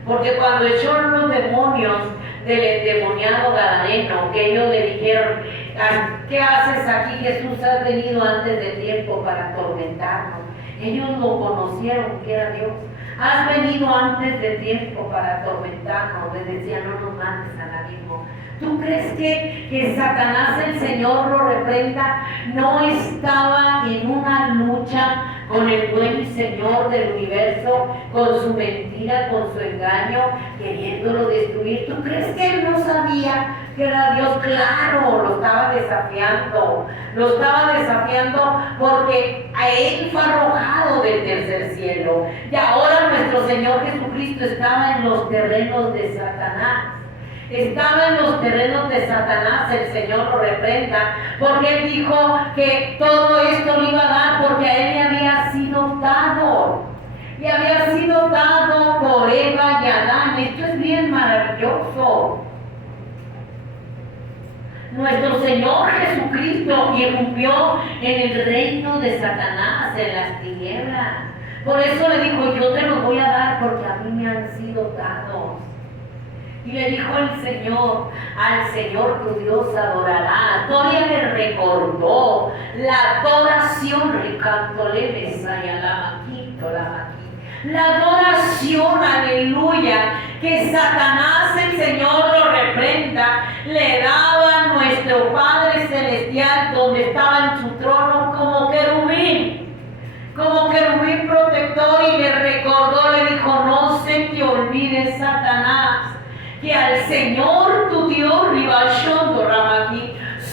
Porque cuando echó los demonios del endemoniado gadareno, que ellos le dijeron: ¿qué haces aquí, Jesús? Has venido antes de tiempo para atormentarnos. Ellos lo conocieron que era Dios. Has venido antes de tiempo para atormentarnos. Les decía: no nos mandes al abismo. ¿Tú crees que Satanás, el Señor lo reprenda, no estaba en una lucha con el dueño y Señor del universo, con su mentira, con su engaño, queriéndolo destruir? ¿Tú crees que él no sabía que era Dios? Claro, lo estaba desafiando. Lo estaba desafiando porque a él fue arrojado del tercer cielo. Y ahora nuestro Señor Jesucristo estaba en los terrenos de Satanás. Estaba en los terrenos de Satanás. El Señor lo reprenda, porque él dijo que todo esto lo iba a dar porque a él le había sido dado. Le había sido dado por Eva y Adán. Esto es bien maravilloso. Nuestro Señor Jesucristo irrumpió en el reino de Satanás, en las tinieblas. Por eso le dijo: yo te los voy a dar porque a mí me han sido dados. Y le dijo el Señor: al Señor tu Dios adorarás. Todavía le recordó la adoración, la adoración, aleluya, que Satanás, el Señor lo reprenda, le daba a nuestro Padre Celestial, donde estaba en su trono como querubín protector. Y le recordó, le dijo: no se te olvide, Satanás, que al Señor tu Dios,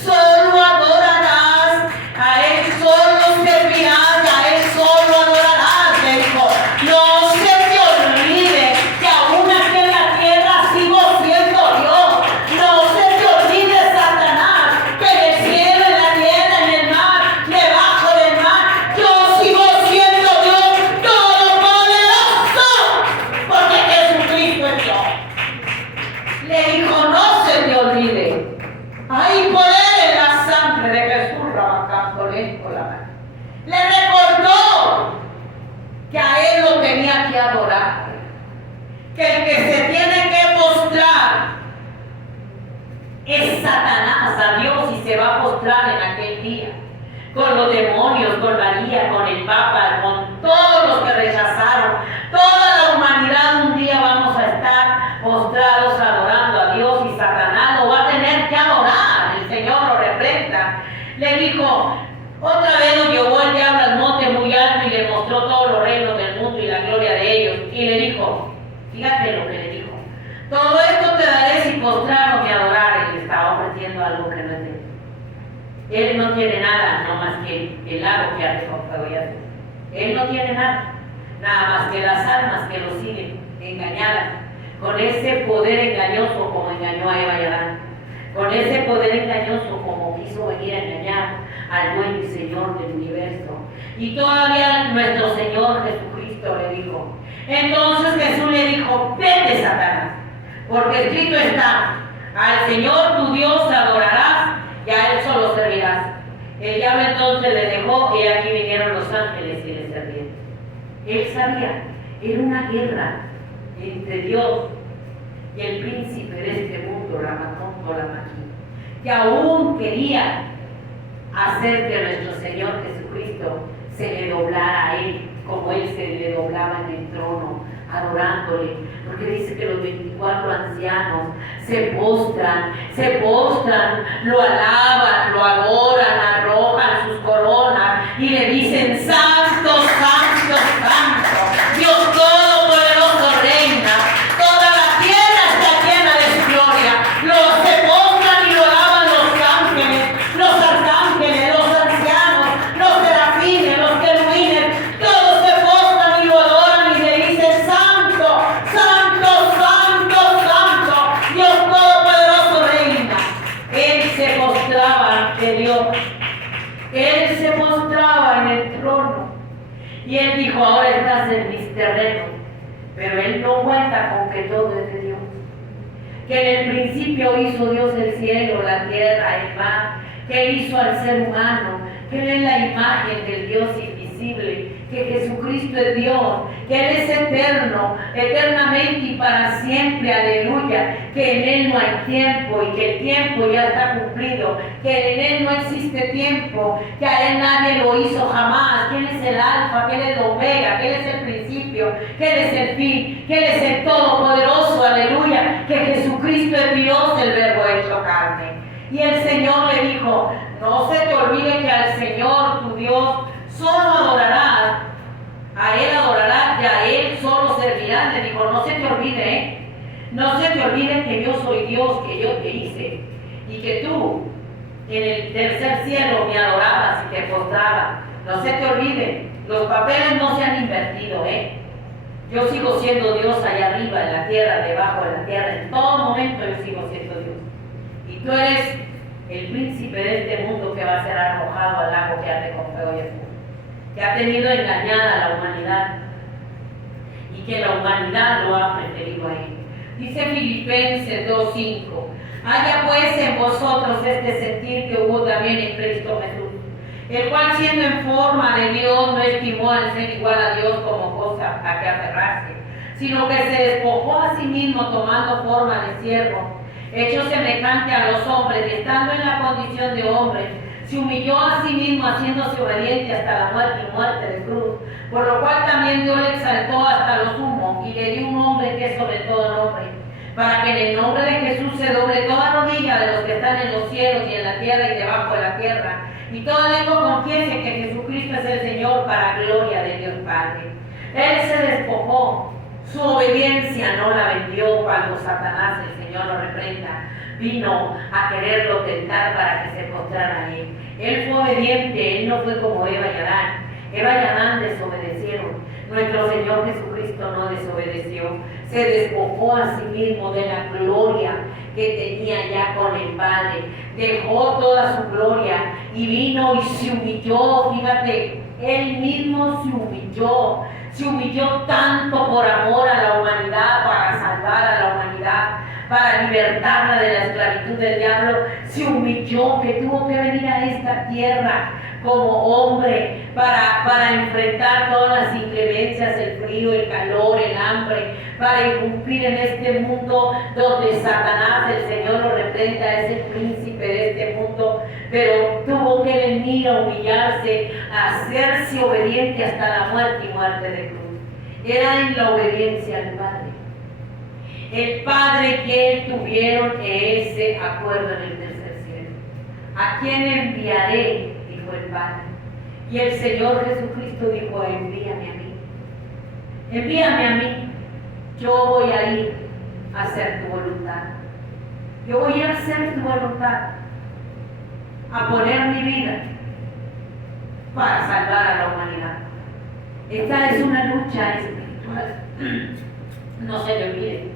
solo adorarás, a Él solo servirás, a Él solo adorarás. Le dijo: no se te olvide que aún aquí en la tierra sigo siendo Dios. No se te olvide, Satanás, que en el cielo, en la tierra, en el mar, debajo del mar, yo sigo siendo Dios todopoderoso, porque Jesucristo es Dios. Le dijo: no se te olvide. Hay poder en la sangre de Jesús. Le recordó que a él lo tenía que adorar, que el que se tiene que postrar es Satanás a Dios, y se va a postrar en aquel día con los demonios, con María, con el Papa, con todos los que rechazaron. Toda la humanidad un día vamos a estar postrados adorando a Dios, y Satanás lo va a tener que adorar. El Señor lo reprenda. Le dijo: otra vez lo llevó el diablo al monte muy alto y le mostró todos los reinos del mundo y la gloria de ellos. Y le dijo, fíjate lo que le dijo: todo esto te daré si postrarnos y adorar. Él estaba ofreciendo algo que no es de él. Él no tiene nada, no más que el lago que arde con fuego y azufre. Él no tiene nada más que las almas que lo siguen engañadas, con ese poder engañoso como engañó a Eva y Adán, con ese poder engañoso como quiso venir a engañar al dueño y Señor del universo. Y todavía nuestro Señor Jesucristo le dijo. Entonces Jesús le dijo: vete, Satanás, porque escrito está: al Señor tu Dios adorarás y a Él solo servirás. El diablo entonces le dejó, y aquí vinieron los ángeles y le servían. Él sabía, era una guerra entre Dios y el príncipe de este mundo, Ramatón Tolamaki, que aún quería hacer que nuestro Señor Jesucristo se le doblara a Él, como Él se le doblaba en el trono, adorándole. Porque dice que los 24 ancianos se postran, lo alaban, lo adoran, arrojan sus coronas y le dicen: santo, santo, santo, Dios Todopoderoso Y él dijo, ahora estás en mis terrenos. Pero él no cuenta con que todo es de Dios. Que en el principio hizo Dios el cielo, la tierra, el mar. Que él hizo al ser humano. Que él es la imagen del Dios invisible. Que Jesucristo es Dios. Que Él es eterno, eternamente y para siempre, aleluya. Que en Él no hay tiempo y que el tiempo ya está cumplido. Que en Él no existe tiempo, que a Él nadie lo hizo jamás. Que Él es el alfa, que Él es el omega, que Él es el principio, que Él es el fin, que Él es el todopoderoso, aleluya. Que Jesucristo es Dios, el verbo hecho carne. Y el Señor le dijo, no se te olvide que al Señor tu Dios solo adorarás. A Él adorarás y a Él solo servirás. Le dijo, no se te olvide, no se te olvide que yo soy Dios, que yo te hice. Y que tú en el tercer cielo me adorabas y te postrabas. No se te olvide, los papeles no se han invertido, Yo sigo siendo Dios allá arriba, en la tierra, debajo de la tierra. En todo momento yo sigo siendo Dios. Y tú eres el príncipe de este mundo que va a ser arrojado al lago que arde con fuego y fuego, que ha tenido engañada a la humanidad y que la humanidad lo ha preferido a Él. Dice Filipenses 2:5, haya pues en vosotros este sentir que hubo también en Cristo Jesús, el cual siendo en forma de Dios no estimó al ser igual a Dios como cosa a que aferrarse, sino que se despojó a sí mismo tomando forma de siervo, hecho semejante a los hombres y estando en la condición de hombre, se humilló a sí mismo haciéndose obediente hasta la muerte y muerte de cruz, por lo cual también Dios le exaltó hasta lo sumo y le dio un nombre que es sobre todo nombre, para que en el nombre de Jesús se doble toda rodilla de los que están en los cielos y en la tierra y debajo de la tierra, y toda lengua confiese que Jesucristo es el Señor, para gloria de Dios Padre. Él se despojó, su obediencia no la vendió cuando Satanás, el Señor lo reprenda, vino a quererlo tentar para que se postrara a Él. Él fue obediente, Él no fue como Eva y Adán. Eva y Adán desobedecieron. Nuestro Señor Jesucristo no desobedeció. Se despojó a sí mismo de la gloria que tenía ya con el Padre. Dejó toda su gloria y vino y se humilló. Fíjate, Él mismo se humilló tanto por amor a la humanidad, para salvar a la humanidad, para libertarla de la esclavitud del diablo. Se humilló, que tuvo que venir a esta tierra como hombre para enfrentar todas las inclemencias, el frío, el calor, el hambre, para irrumpir en este mundo donde Satanás, el Señor lo representa, es el príncipe de este mundo, pero tuvo que venir a humillarse, a hacerse obediente hasta la muerte y muerte de cruz. Era en la obediencia al Padre. El Padre que tuvieron ese acuerdo en el tercer cielo. ¿A quién enviaré? Dijo el Padre. Y el Señor Jesucristo dijo, envíame a mí. Envíame a mí. Yo voy a ir a hacer tu voluntad. Yo voy a ir a hacer tu voluntad. A poner mi vida para salvar a la humanidad. Esta es una lucha espiritual. No se le olvide.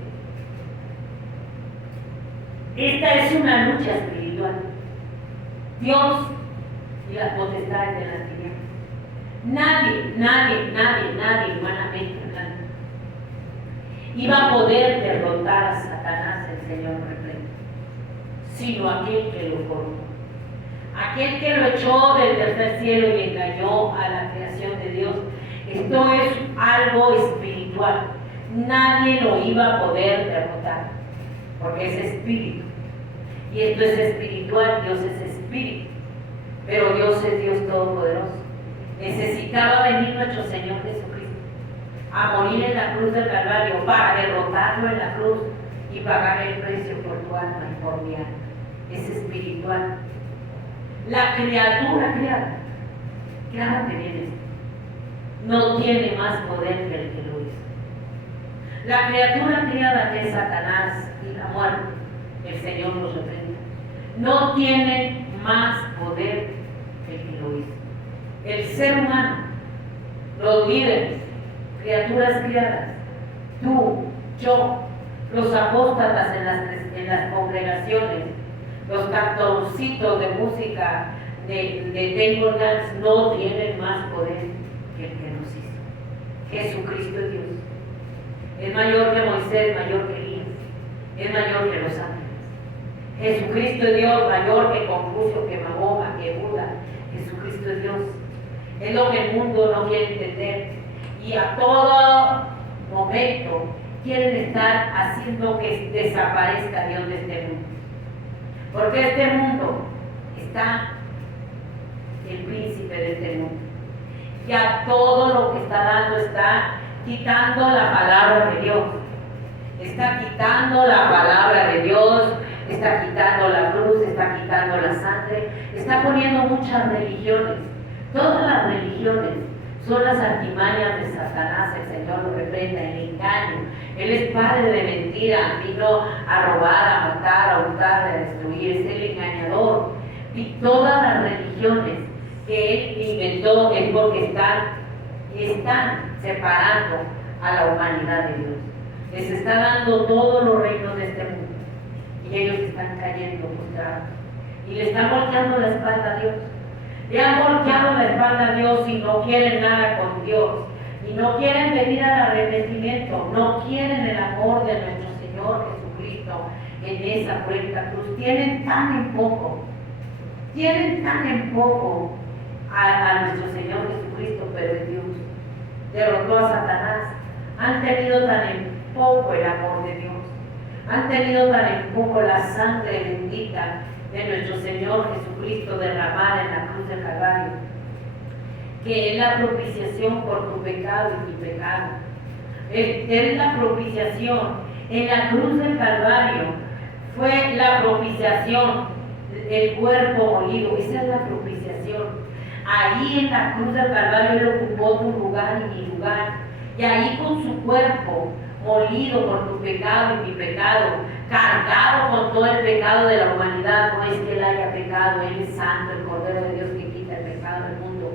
Esta es una lucha espiritual. Dios y las potestades de las tinieblas. Nadie, humanamente hablando, iba a poder derrotar a Satanás, el Señor reprende, sino aquel que lo formó. Aquel que lo echó del tercer cielo y engañó a la creación de Dios. Esto es algo espiritual. Nadie lo iba a poder derrotar, porque es espíritu. Y esto es espiritual, Dios es espíritu. Pero Dios es Dios todopoderoso. Necesitaba venir nuestro Señor Jesucristo a morir en la cruz del Calvario para derrotarlo en la cruz y pagar el precio por tu alma y por mi alma. Es espiritual. La criatura creada, claramente viene esto, no tiene más poder que el que lo hizo. La criatura criada que es Satanás y la muerte, el Señor los reprenda, no tienen más poder que el que lo hizo. El ser humano, los líderes, criaturas criadas, tú, yo, los apóstatas en las congregaciones, los cantorcitos de música de table dance no tienen más poder que el que nos hizo. Jesucristo es Dios. Es mayor que Moisés, mayor que Elías, es mayor que los ángeles. Jesucristo es Dios, mayor que Confucio, que Mahoma, que Buda. Jesucristo es Dios. Es lo que el mundo no quiere entender. Y a todo momento quieren estar haciendo que desaparezca Dios de este mundo. Porque este mundo está el príncipe de este mundo. Y a todo lo que está dando está quitando la palabra de Dios. Está quitando la palabra de Dios, está quitando la cruz, está quitando la sangre, está poniendo muchas religiones. Todas las religiones son las artimañas de Satanás. El Señor lo reprenda, el engaño. Él es padre de mentira, vino a robar, a matar, a hurtar, a destruir, es el engañador. Y todas las religiones que él inventó es porque están separando a la humanidad de Dios. Les está dando todos los reinos de este mundo y ellos están cayendo frustrados y le están volteando la espalda a Dios. Le han volteado la espalda a Dios y no quieren nada con Dios y no quieren venir al arrepentimiento, no quieren el amor de nuestro Señor Jesucristo en esa cruenta cruz. Tienen tan en poco a nuestro Señor Jesucristo, pero es Dios. Derrotó a Satanás. Han tenido tan en poco el amor de Dios. Han tenido tan en poco la sangre bendita de nuestro Señor Jesucristo derramada en la cruz del Calvario, que es la propiciación por tu pecado y mi pecado. Es la propiciación. En la cruz del Calvario fue la propiciación, el cuerpo molido. Esa es la propiciación. Ahí en la cruz del Calvario Él ocupó tu lugar y mi lugar. Y ahí con su cuerpo molido por tu pecado y mi pecado, cargado con todo el pecado de la humanidad. No es que Él haya pecado, Él es santo, el Cordero de Dios que quita el pecado del mundo.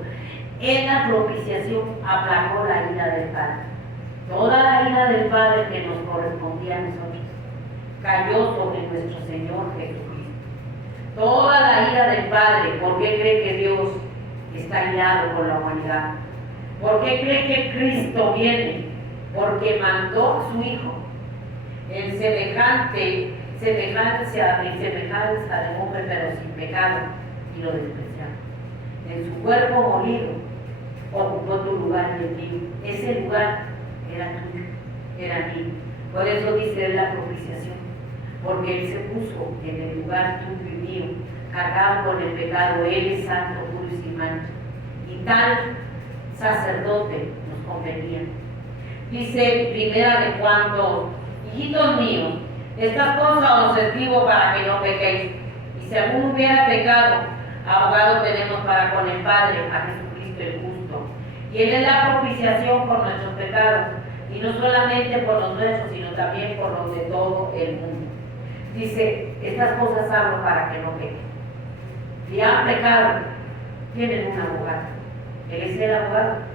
En la propiciación aplacó la ira del Padre. Toda la ira del Padre que nos correspondía a nosotros cayó sobre nuestro Señor Jesucristo. Toda la ira del Padre. ¿Por qué cree que Dios está irado con la humanidad? ¿Por qué cree que Cristo viene? Porque mandó a su Hijo en semejanza del hombre, pero sin pecado, y lo despreciaron. En su cuerpo molido ocupó tu lugar y el mío. Ese lugar era tuyo, era mío. Por eso dice Él la propiciación, porque Él se puso en el lugar tuyo y mío, cargado con el pecado. Él es santo, puro y sin mancha. Y tal sacerdote nos convenía. Dice Primera de Juan 2: hijitos míos, estas cosas os escribo para que no pequéis. Y si alguno hubiera pecado, abogado tenemos para con el Padre, a Jesucristo el justo. Y Él es la propiciación por nuestros pecados, y no solamente por los nuestros, sino también por los de todo el mundo. Dice, estas cosas hablo para que no pequen. Si han pecado, tienen un abogado. Él es el abogado.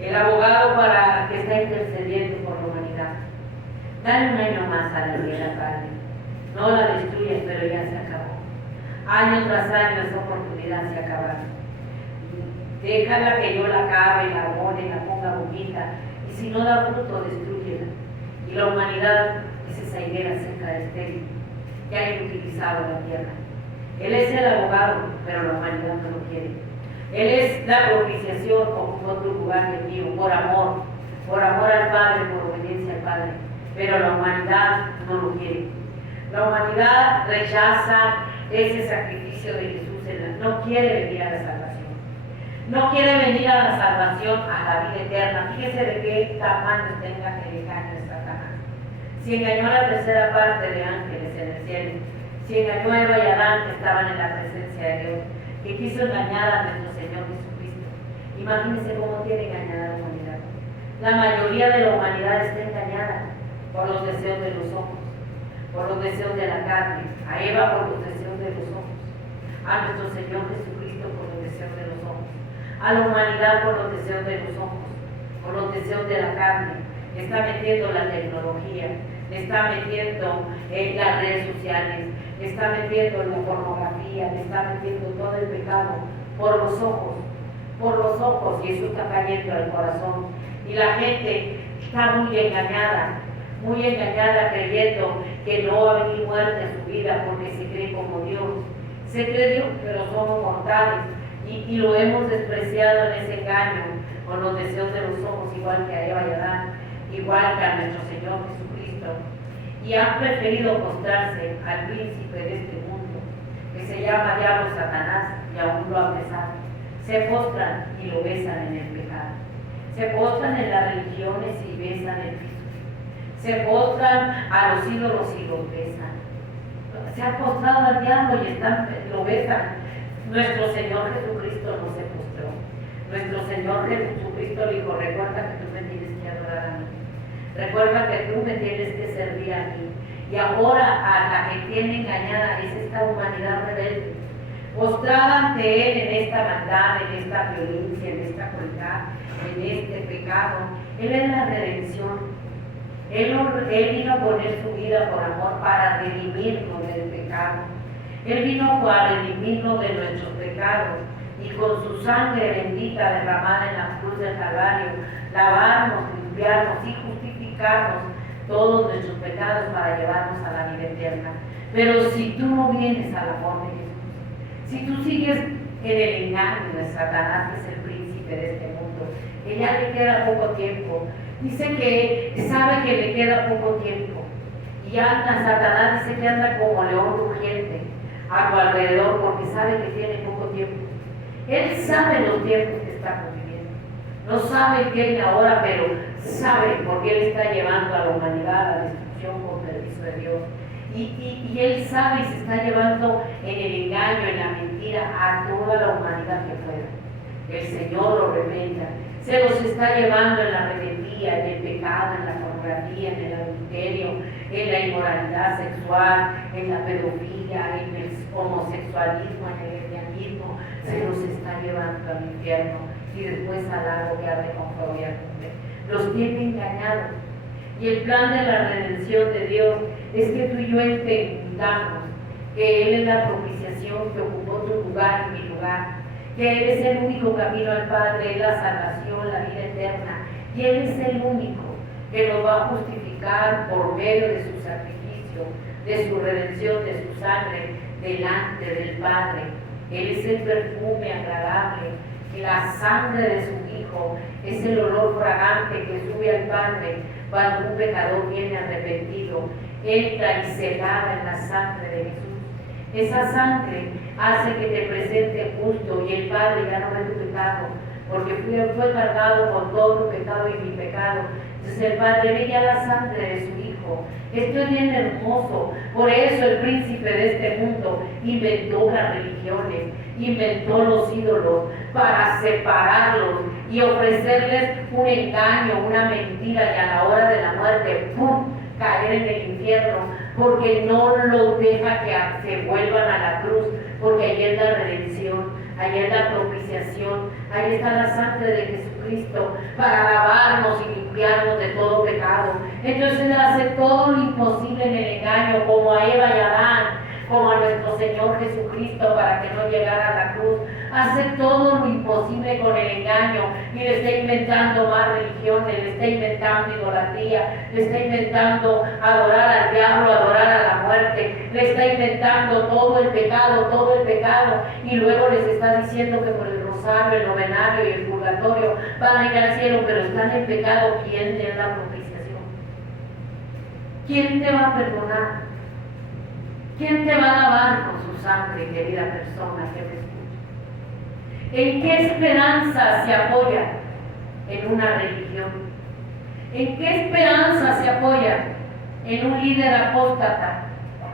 El abogado para que está intercediendo por la humanidad. Dale un año más a la tierra, Padre. No la destruyas, pero ya se acabó. Año tras año esa oportunidad se acaba. Déjala que yo la acabe, la abone, la ponga bonita. Y si no da fruto, destrúyela. Y la humanidad es esa higuera seca de estéril que ha inutilizado la tierra. Él es el abogado, pero la humanidad no lo quiere. Él es la propiciación, ocupó tu lugar y el mío, por amor al Padre, por obediencia al Padre. Pero la humanidad no lo quiere. La humanidad rechaza ese sacrificio de Jesús, no quiere venir a la salvación. No quiere venir a la salvación, a la vida eterna. Fíjese de qué tamaño tenga el engaño de Satanás. Si engañó a la tercera parte de ángeles en el cielo, si engañó a Eva y Adán que estaban en la presencia de Dios, que quiso engañar a nuestro Señor Jesucristo. Imagínense cómo tiene engañada la humanidad. La mayoría de la humanidad está engañada por los deseos de los ojos, por los deseos de la carne, a Eva por los deseos de los ojos, a nuestro Señor Jesucristo por los deseos de los ojos, a la humanidad por los deseos de los ojos, por los deseos de la carne. Le está metiendo la tecnología, le está metiendo las redes sociales, le está metiendo la pornografía, le está metiendo todo el pecado por los ojos, y eso está cayendo al corazón. Y la gente está muy engañada creyendo que no va a venir muerte en su vida porque se cree como Dios. Se cree Dios, pero somos mortales y lo hemos despreciado en ese engaño con los deseos de los ojos, igual que a Eva y Adán, igual que a nuestro Señor Jesucristo. Y han preferido postrarse al príncipe de este mundo, que se llama diablo Satanás, y aún lo apresan. Se postran y lo besan en el pecado. Se postran en las religiones y besan el piso. Se postran a los ídolos y los besan. Se han postrado al diablo y lo besan. Nuestro Señor Jesucristo no se postró. Nuestro Señor Jesucristo le dijo: recuerda que tú me tienes que adorar a mí. Recuerda que tú me tienes que servir a mí. Y ahora a la que tiene engañada es esta humanidad rebelde, postrada ante Él en esta maldad, en esta violencia, en esta crueldad, en este pecado. Él es la redención. Él vino a poner su vida por amor para redimirnos del pecado. Él vino a redimirnos de nuestros pecados y con su sangre bendita derramada en la cruz del Calvario, lavarnos, limpiarnos y justificarnos todos nuestros pecados para llevarnos a la vida eterna. Pero si tú no vienes al amor de Jesús, si tú sigues en el engaño de Satanás, que es el príncipe de este mundo, que ya le queda poco tiempo, dice que sabe que le queda poco tiempo, y anda, Satanás dice que anda como león rugiente a tu alrededor, porque sabe que tiene poco tiempo. Él sabe los tiempos que estamos viviendo, no sabe qué es la hora, pero sabe, porque Él está llevando a la humanidad a la destrucción por permiso de Dios. Y Él sabe y se está llevando en el engaño, en la mentira, a toda la humanidad que pueda. El Señor lo reprenda. Se los está llevando en la rebeldía, en el pecado, en la pornografía, en el adulterio, en la inmoralidad sexual, en la pedofilia, en el homosexualismo, en el lesbianismo. Se los está llevando al infierno y después al lago que arde con fuego y azufre. Los tiene engañados. Y el plan de la redención de Dios es que tú y yo entendamos que Él es la propiciación que ocupó tu lugar y mi lugar, que Él es el único camino al Padre, la salvación, la vida eterna, y Él es el único que nos va a justificar por medio de su sacrificio, de su redención, de su sangre, delante del Padre. Él es el perfume agradable, la sangre de su Hijo es el olor fragante que sube al Padre cuando un pecador viene arrepentido, entra y se lava en la sangre de Jesús. Esa sangre hace que te presente justo y el Padre ya no ve tu pecado, porque fue cargado con todo tu pecado y mi pecado. Entonces el Padre ve ya la sangre de su Hijo. Esto es bien hermoso. Por eso el príncipe de este mundo inventó las religiones, inventó los ídolos para separarlos y ofrecerles un engaño, una mentira, y a la hora de la muerte, ¡pum!, caer en el infierno, porque no los deja que se vuelvan a la cruz, porque ahí es la redención, ahí es la propiciación, ahí está la sangre de Jesucristo para lavarnos y limpiarnos de todo pecado. Entonces Él hace todo lo imposible en el engaño, como a Eva y a Adán, como a nuestro Señor Jesucristo, para que no llegara a la cruz. Hace todo lo imposible con el engaño y le está inventando más religiones, le está inventando idolatría, le está inventando adorar al diablo, adorar a la muerte, le está inventando todo el pecado, y luego les está diciendo que por el rosario, el novenario y el purgatorio van a ir al cielo, pero están en pecado. ¿Quién te da la propiciación? ¿Quién te va a perdonar? ¿Quién te va a lavar con su sangre, querida persona que me escucha? ¿En qué esperanza se apoya? En una religión. ¿En qué esperanza se apoya? En un líder apóstata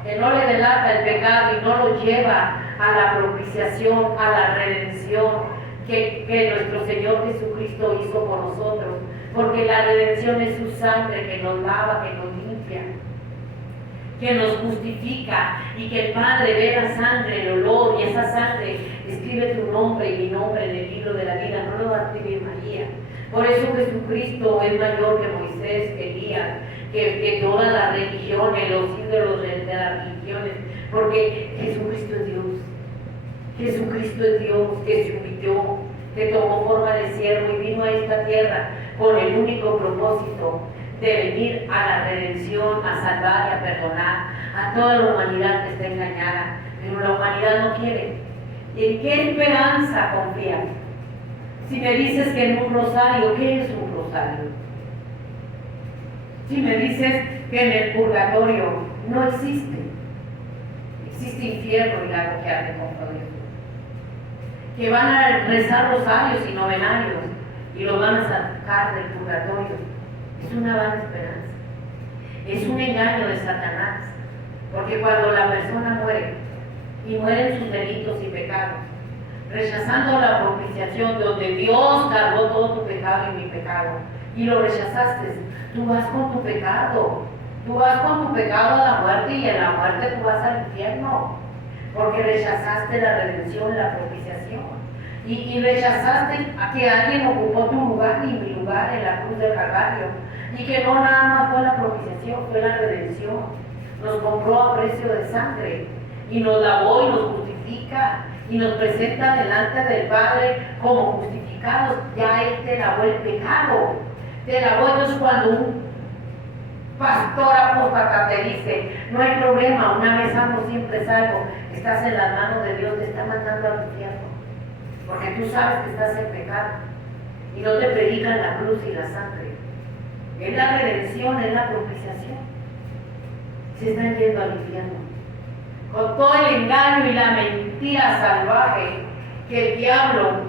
que no le delata el pecado y no lo lleva a la propiciación, a la redención que nuestro Señor Jesucristo hizo por nosotros, porque la redención es su sangre que nos lava, que nos limpia, que nos justifica, y que el Padre ve la sangre, el olor, y esa sangre escribe tu nombre y mi nombre en el libro de la vida. No lo va a escribir María. Por eso Jesucristo es mayor que Moisés, que Elías, que todas las religiones, los ídolos de las religiones, porque Jesucristo es Dios. Jesucristo es Dios, que se humilló, que tomó forma de siervo y vino a esta tierra con el único propósito de venir a la redención, a salvar y a perdonar a toda la humanidad que está engañada. Pero la humanidad no quiere. ¿En qué esperanza confía? Si me dices que en un rosario, ¿qué es un rosario? Si me dices que en el purgatorio no existe, existe infierno y lago que arde con fuego, que van a rezar rosarios y novenarios y lo van a sacar del purgatorio, es una vana esperanza, es un engaño de Satanás, porque cuando la persona muere y mueren sus delitos y pecados, rechazando la propiciación donde Dios cargó todo tu pecado y mi pecado, y lo rechazaste, tú vas con tu pecado, tú vas con tu pecado a la muerte, y en la muerte tú vas al infierno, porque rechazaste la redención, la propiciación, y rechazaste a que alguien ocupó tu lugar y mi lugar en la cruz del Calvario, y que no nada más fue la propiciación, fue la redención, nos compró a precio de sangre, y nos lavó y nos justifica, y nos presenta delante del Padre como justificados. Ya Él te lavó el pecado, te lavó. Entonces cuando un pastor apóstata te dice, no hay problema, una vez salvo siempre salvo, estás en las manos de Dios, te está mandando al infierno, porque tú sabes que estás en pecado, y no te predican la cruz y la sangre. Es la redención, es la propiciación. Se están yendo al infierno con todo el engaño y la mentira salvaje que el diablo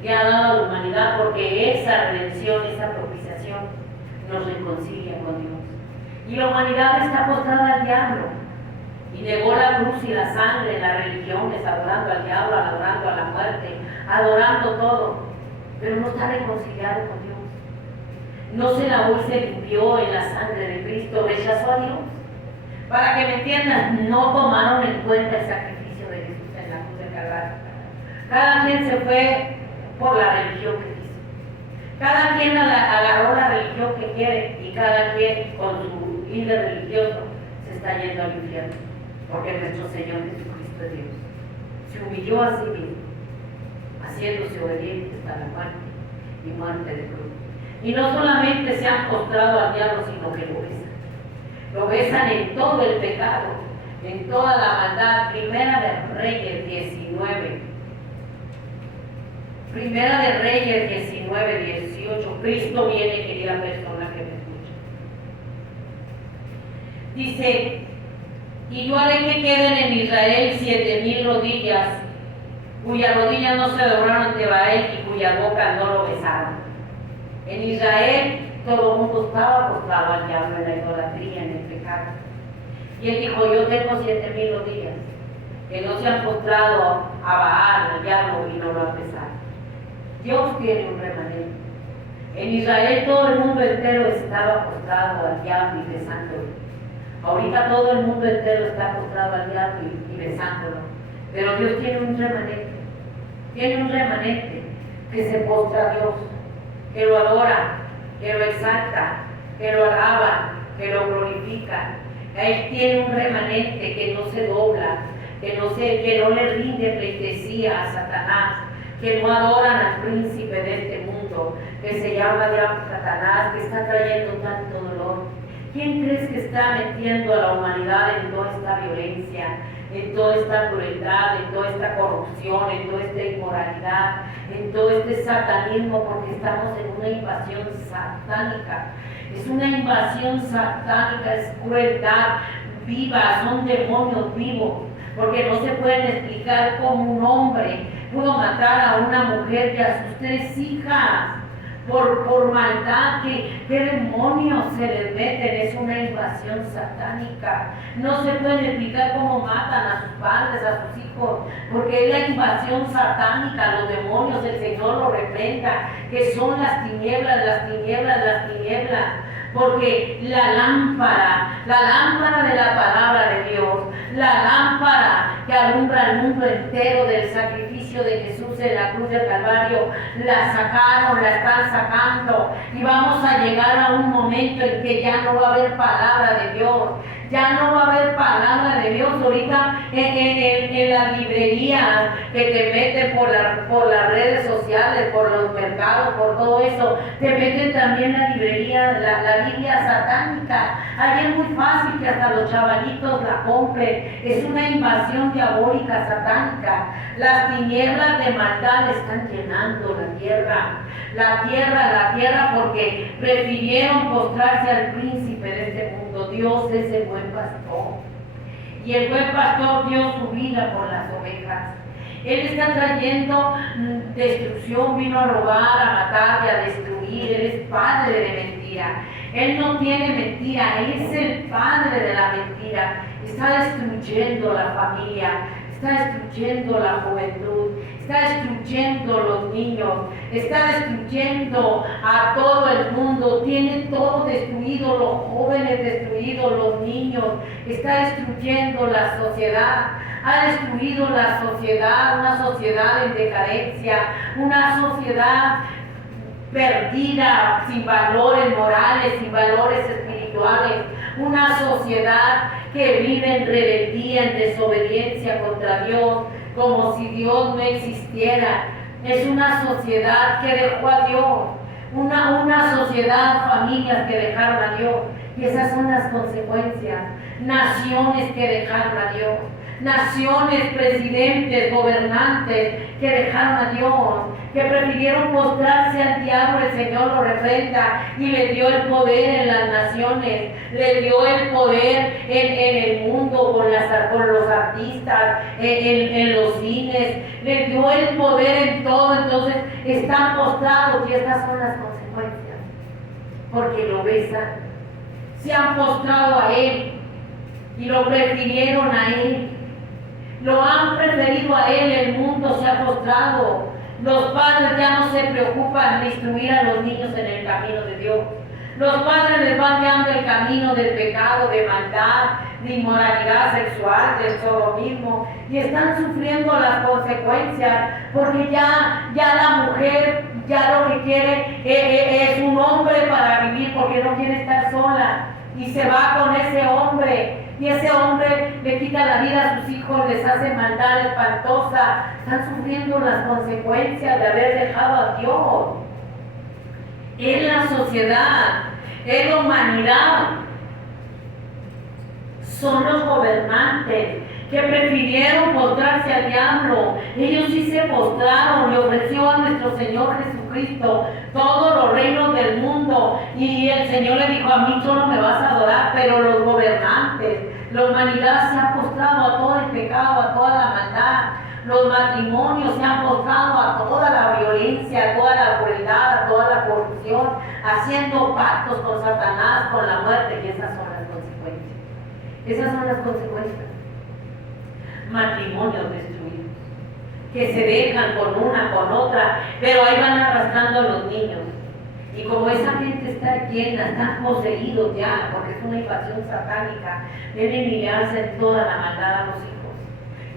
le ha dado a la humanidad, porque esa redención, esa propiciación nos reconcilia con Dios. Y la humanidad está postrada al diablo y negó la cruz y la sangre en las religiones, adorando al diablo, adorando a la muerte, adorando todo, pero no está reconciliado con Dios. No se lavó y se limpió en la sangre de Cristo, rechazó a Dios. Para que me entiendan, no tomaron en cuenta el sacrificio de Jesús en la cruz del Calvario. Cada quien se fue por la religión que quiso. Cada quien agarró la religión que quiere, y cada quien con su líder religioso se está yendo al infierno, porque nuestro Señor Jesucristo es Dios. Se humilló a sí mismo, haciéndose obediente hasta la muerte y muerte de cruz. Y no solamente se han postrado al diablo, sino que lo besan. Lo besan en todo el pecado, en toda la maldad. Primera de Reyes 19. Primera de Reyes 19, 18. Cristo viene, querida persona que me escucha. Dice, y yo haré que queden en Israel 7,000 rodillas, cuyas rodillas no se doblaron ante Baal y cuya boca no lo besaron. En Israel todo el mundo estaba postrado al diablo, en la idolatría, en el pecado. Y él dijo, yo tengo 7,000 rodillas que no se han postrado a Baal, al diablo, y no lo han besado. Dios tiene un remanente. En Israel todo el mundo entero estaba postrado al diablo y besándolo. Ahorita todo el mundo entero está postrado al diablo y besándolo. Pero Dios tiene un remanente. Tiene un remanente que se postra a Dios, que lo adora, que lo exalta, que lo alaba, que lo glorifica. Él tiene un remanente que no se dobla, que no le rinde pleitesía a Satanás, que no adoran al príncipe de este mundo, que se llama diablo Satanás, que está trayendo tanto dolor. ¿Quién crees que está metiendo a la humanidad en toda esta violencia, en toda esta crueldad, en toda esta corrupción, en toda esta inmoralidad, en todo este satanismo? Porque estamos en una invasión satánica. Es una invasión satánica, es crueldad viva, son demonios vivos, porque no se pueden explicar cómo un hombre pudo matar a una mujer y a sus 3 hijas por maldad. ¿Qué demonios se les meten? Es una invasión satánica. No se puede explicar cómo matan a sus padres, a sus hijos, porque es la invasión satánica. Los demonios, el Señor lo reprenda, que son las tinieblas, las tinieblas, las tinieblas. Porque la lámpara de la palabra de Dios, la lámpara que alumbra el mundo entero del sacrificio de Jesús en la cruz del Calvario, la sacaron, la están sacando, y vamos a llegar a un momento en que ya no va a haber palabra de Dios, Ya no va a haber palabra de Dios. Ahorita en las librerías que te meten por las redes sociales, por los mercados, por todo eso, te meten también la librería, la Biblia satánica. Ahí es muy fácil que hasta los chavalitos la compren. Es una invasión diabólica satánica. Las tinieblas de maldad están llenando la tierra. La tierra, porque prefirieron postrarse al príncipe de este mundo. Dios es el buen pastor. Y el buen pastor dio su vida por las ovejas. Él está trayendo destrucción, vino a robar, a matar y a destruir. Él es padre de mentira. Él no tiene mentira, Él es el padre de la mentira. Está destruyendo la familia, está destruyendo la juventud, está destruyendo los niños, está destruyendo a todo el mundo, tiene todo destruido, los jóvenes destruidos, los niños, está destruyendo la sociedad. Ha destruido la sociedad, una sociedad en decadencia, una sociedad perdida, sin valores morales, sin valores espirituales, una sociedad que vive en rebeldía, en desobediencia contra Dios, como si Dios no existiera. Es una sociedad que dejó a Dios, una sociedad, familias que dejaron a Dios, y esas son las consecuencias. Naciones que dejaron a Dios, naciones, presidentes, gobernantes que dejaron a Dios, que prefirieron postrarse al diablo. El Señor lo reprenda y le dio el poder en las naciones, le dio el poder en el mundo con los artistas, en los cines, le dio el poder en todo. Entonces están postrados y estas son las consecuencias, porque lo besan, se han postrado a Él y lo prefirieron a Él. Lo han preferido a Él, el mundo se ha postrado. Los padres ya no se preocupan de instruir a los niños en el camino de Dios. Los padres les van guiando el camino del pecado, de maldad, de inmoralidad sexual, del sodomismo, y están sufriendo las consecuencias, porque ya la mujer ya lo que quiere es un hombre para vivir, porque no quiere estar sola, y se va con ese hombre. Y ese hombre le quita la vida a sus hijos, les hace maldad espantosa. Están sufriendo las consecuencias de haber dejado a Dios. Es la sociedad, es la humanidad. Son los gobernantes que prefirieron postrarse al diablo. Ellos sí se postraron, le ofreció a nuestro Señor Jesucristo todos los reinos del mundo, y el Señor le dijo: a mí solo me vas a adorar. Pero los gobernantes, la humanidad se ha postrado a todo el pecado, a toda la maldad. Los matrimonios se han postrado a toda la violencia, a toda la crueldad, a toda la corrupción, haciendo pactos con Satanás, con la muerte, y esas son las consecuencias. Esas son las consecuencias. Matrimonios destruidos, que se dejan con una, con otra, pero ahí van arrastrando a los niños. Y como esa gente está llena, están poseídos ya, porque es una invasión satánica, deben lidiarse en toda la maldad a los hijos.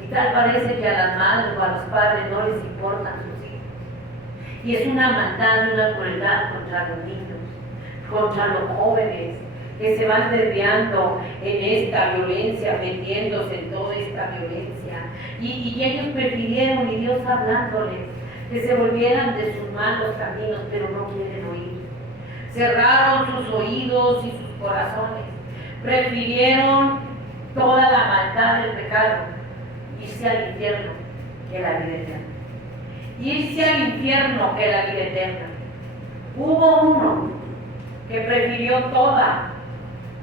Y tal parece que a las madres o a los padres no les importan sus hijos. Y es una maldad y una crueldad contra los niños, contra los jóvenes, que se van desviando en esta violencia, metiéndose en toda esta violencia. Y ellos prefirieron, y Dios hablándoles, que se volvieran de sus malos caminos, pero no quieren oír. Cerraron sus oídos y sus corazones. Prefirieron toda la maldad del pecado, irse al infierno que la vida eterna. Irse al infierno que la vida eterna. Hubo uno que prefirió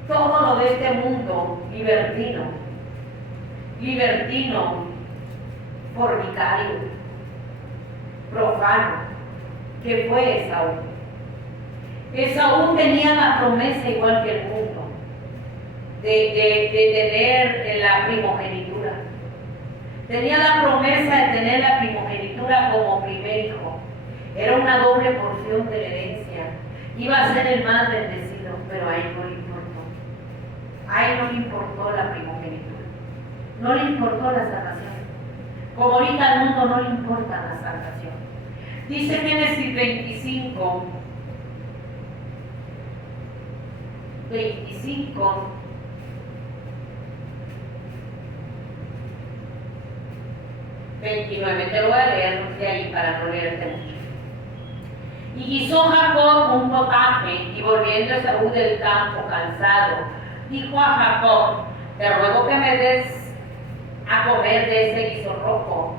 todo lo de este mundo, libertino, fornicario, profano, que fue Esaú. Esaú tenía la promesa, igual que el mundo, de tener la primogenitura. Tenía la promesa de tener la primogenitura como primer hijo. Era una doble porción de la herencia. Iba a ser el más bendecido, pero a él no le importó. A él no le importó la primogenitura. No le importó la salvación. Como ahorita al mundo no le importa la salvación. Dice Génesis 25, 29. Te lo voy a leer de ahí para no leerte mucho. Y hizo Jacob un potaje, y volviendo Esaú del campo cansado, dijo a Jacob: te ruego que me des a comer de ese guiso rojo,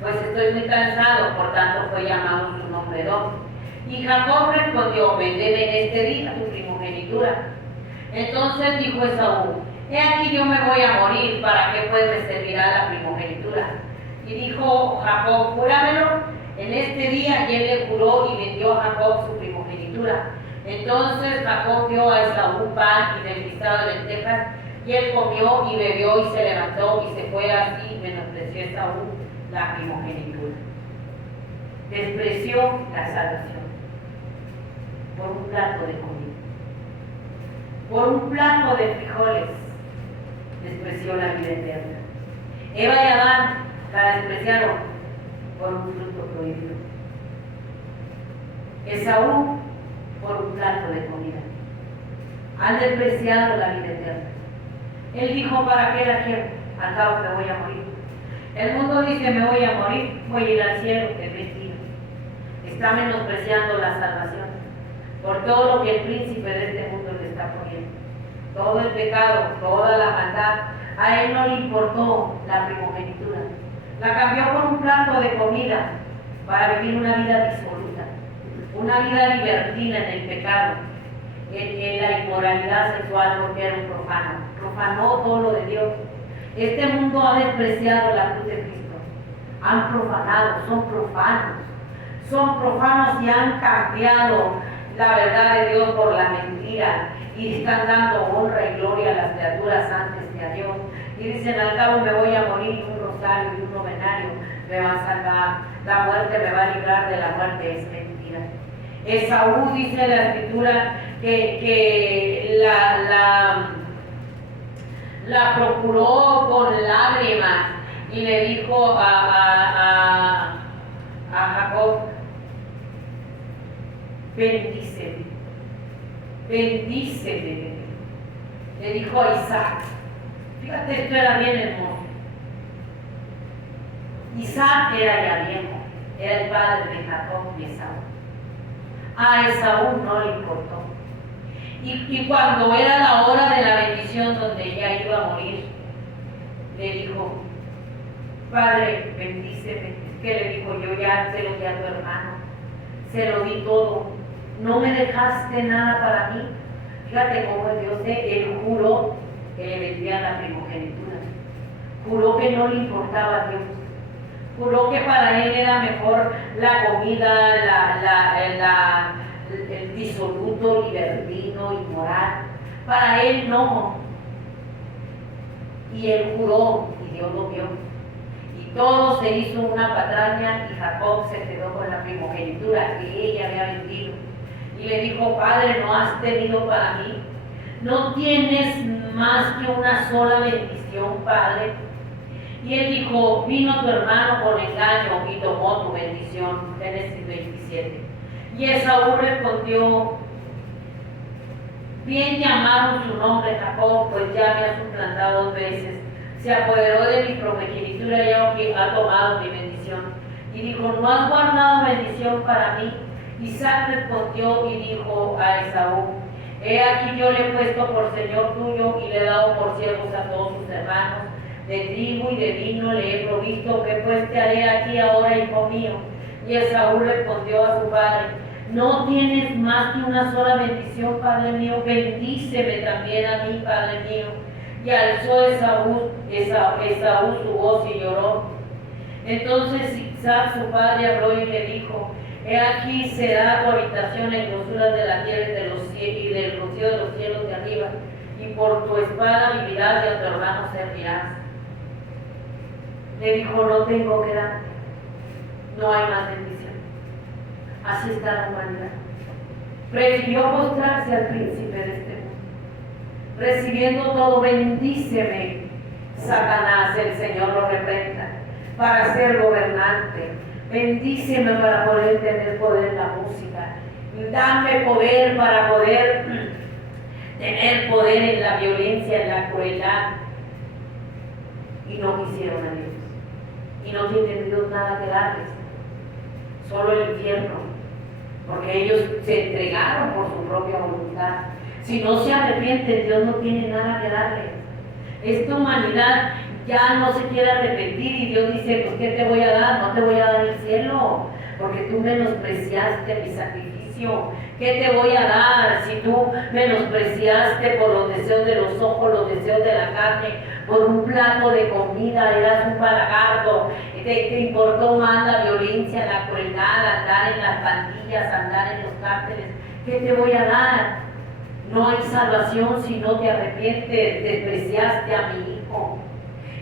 pues estoy muy cansado. Por tanto fue llamado su nombre Edom. Y Jacob respondió: véndeme en este día tu primogenitura. Entonces dijo Esaú: he aquí yo me voy a morir, ¿para qué pues me servirá la primogenitura? Y dijo Jacob: júramelo en este día. Y él le juró, y vendió a Jacob su primogenitura. Entonces Jacob dio a Esaú pan y del guisado de lentejas, y él comió y bebió y se levantó y se fue. Así menospreció Esaú la primogenitura. Despreció la salvación por un plato de comida, por un plato de frijoles. Despreció la vida eterna. Eva y Adán la despreciaron por un fruto prohibido. Esaú por un plato de comida. Han despreciado la vida eterna. Él dijo: ¿para qué la quiero? Al cabo me voy a morir. El mundo dice: me voy a morir, voy a ir al cielo. Es mentira. Está menospreciando la salvación por todo lo que el príncipe de este mundo le está poniendo. Todo el pecado, toda la maldad. A él no le importó la primogenitura. La cambió por un plato de comida para vivir una vida disoluta, una vida libertina en el pecado, en la inmoralidad sexual, porque era un profano. Profanó todo lo de Dios. Este mundo ha despreciado la cruz de Cristo. Han profanado, son profanos y han cambiado la verdad de Dios por la mentira, y están dando honra y gloria a las criaturas antes que a Dios. Y dicen: al cabo me voy a morir, un rosario y un novenario me va a salvar, la muerte me va a librar de la muerte. Es mentira. Esaú, dice la escritura, que la procuró con lágrimas y le dijo a Jacob: bendíceme, bendíceme. Le dijo a Isaac. Fíjate, esto era bien hermoso. Isaac era ya viejo, era el padre de Jacob y Esaú. A Esaú no le importó. Y cuando era la hora de la bendición, donde ya iba a morir, le dijo: Padre, bendíceme. ¿Qué le dijo? Yo ya se lo di a tu hermano, se lo di todo, no me dejaste nada para mí. Fíjate cómo es Dios. Él juró que le vendía la primogenitura, juró que no le importaba a Dios, juró que para él era mejor la comida, el disoluto, libertino, inmoral. Para él no. Y él juró, y Dios lo vio. Y todo se hizo una patraña, y Jacob se quedó con la primogenitura que ella había vendido. Y le dijo: Padre, ¿no has tenido para mí? ¿No tienes más que una sola bendición, Padre? Y él dijo: vino tu hermano con engaño y tomó tu bendición. Génesis 27. Y Esaú respondió: bien llamaron su nombre Jacob, pues ya me ha suplantado 2 veces. Se apoderó de mi primogenitura y aunque ha tomado mi bendición. Y dijo: ¿no has guardado bendición para mí? Isaac respondió y dijo a Esaú: he aquí yo le he puesto por señor tuyo y le he dado por siervos a todos sus hermanos. De trigo y de vino le he provisto, ¿qué pues te haré aquí ahora, hijo mío? Y Esaú respondió a su padre: no tienes más que una sola bendición, padre mío, bendíceme también a mí, padre mío. Y alzó Esaú su voz y lloró. Entonces Isaac su padre habló y le dijo: he aquí será tu habitación en grosuras de la tierra y del rocío de los cielos de arriba, y por tu espada vivirás y a tu hermano servirás. Le dijo: no tengo que darte, no hay más bendición. Así está la humanidad. Prefirió postrarse al príncipe de este mundo, recibiendo todo. Bendíceme, Satanás, el Señor lo reprenda, para ser gobernante. Bendíceme para poder tener poder en la música. Dame poder para poder tener poder en la violencia, en la crueldad. Y no quisieron a Dios. y no tiene Dios nada que darles, solo el infierno, porque ellos se entregaron por su propia voluntad. Si no se arrepienten, Dios no tiene nada que darles. Esta humanidad ya no se quiere arrepentir y Dios dice, pues ¿qué te voy a dar? No te voy a dar el cielo, porque tú menospreciaste mi sacrificio. ¿Qué te voy a dar si tú menospreciaste por los deseos de los ojos, los deseos de la carne, por un plato de comida, eras un balagardo? Te importó más la violencia, la crueldad, andar en las pandillas, andar en los cárteles. ¿Qué te voy a dar? No hay salvación si no te arrepientes, despreciaste a mi Hijo.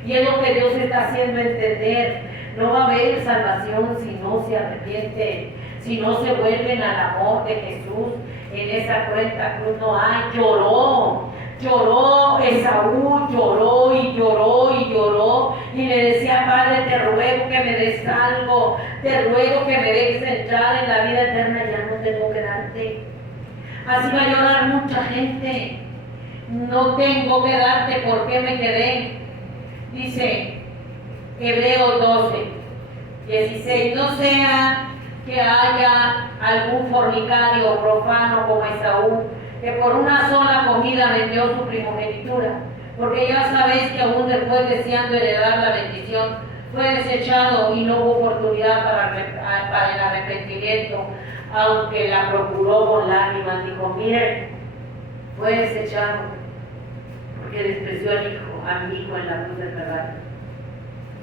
Y es lo que Dios está haciendo entender. No va a haber salvación si no se arrepienten, si no se vuelven al amor de Jesús. En esa cruenta cruz no hay. Lloró Esaú, lloró y lloró y lloró. Y le decía, Padre, te ruego que me des algo, te ruego que me dejes entrar en la vida eterna, ya no tengo que darte. Así va a llorar mucha gente. No tengo que darte, ¿por qué me quedé? Dice Hebreos 12, 16, no sea que haya algún fornicario profano como Esaú, que por una sola comida vendió su primogenitura, porque ya sabéis que aún después deseando heredar la bendición, fue desechado y no hubo oportunidad para el arrepentimiento, aunque la procuró con lágrimas. Dijo, miren, fue desechado porque despreció a mi hijo en la cruz del Calvario.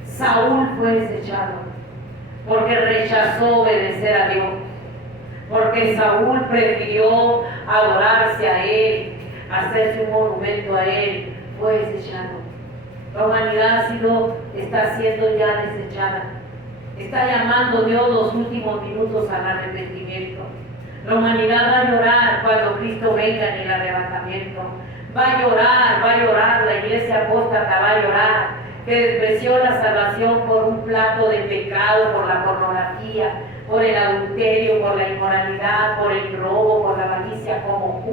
Saúl fue desechado porque rechazó obedecer a Dios, porque Saúl prefirió adorarse a él, hacerse un monumento a él, fue desechado. La humanidad está siendo ya desechada. Está llamando Dios los últimos minutos al arrepentimiento. La humanidad va a llorar cuando Cristo venga en el arrebatamiento. Va a llorar, la iglesia apóstata va a llorar, que despreció la salvación por un plato de pecado, por la pornografía, por el adulterio, por la inmoralidad, por el robo, por la malicia, como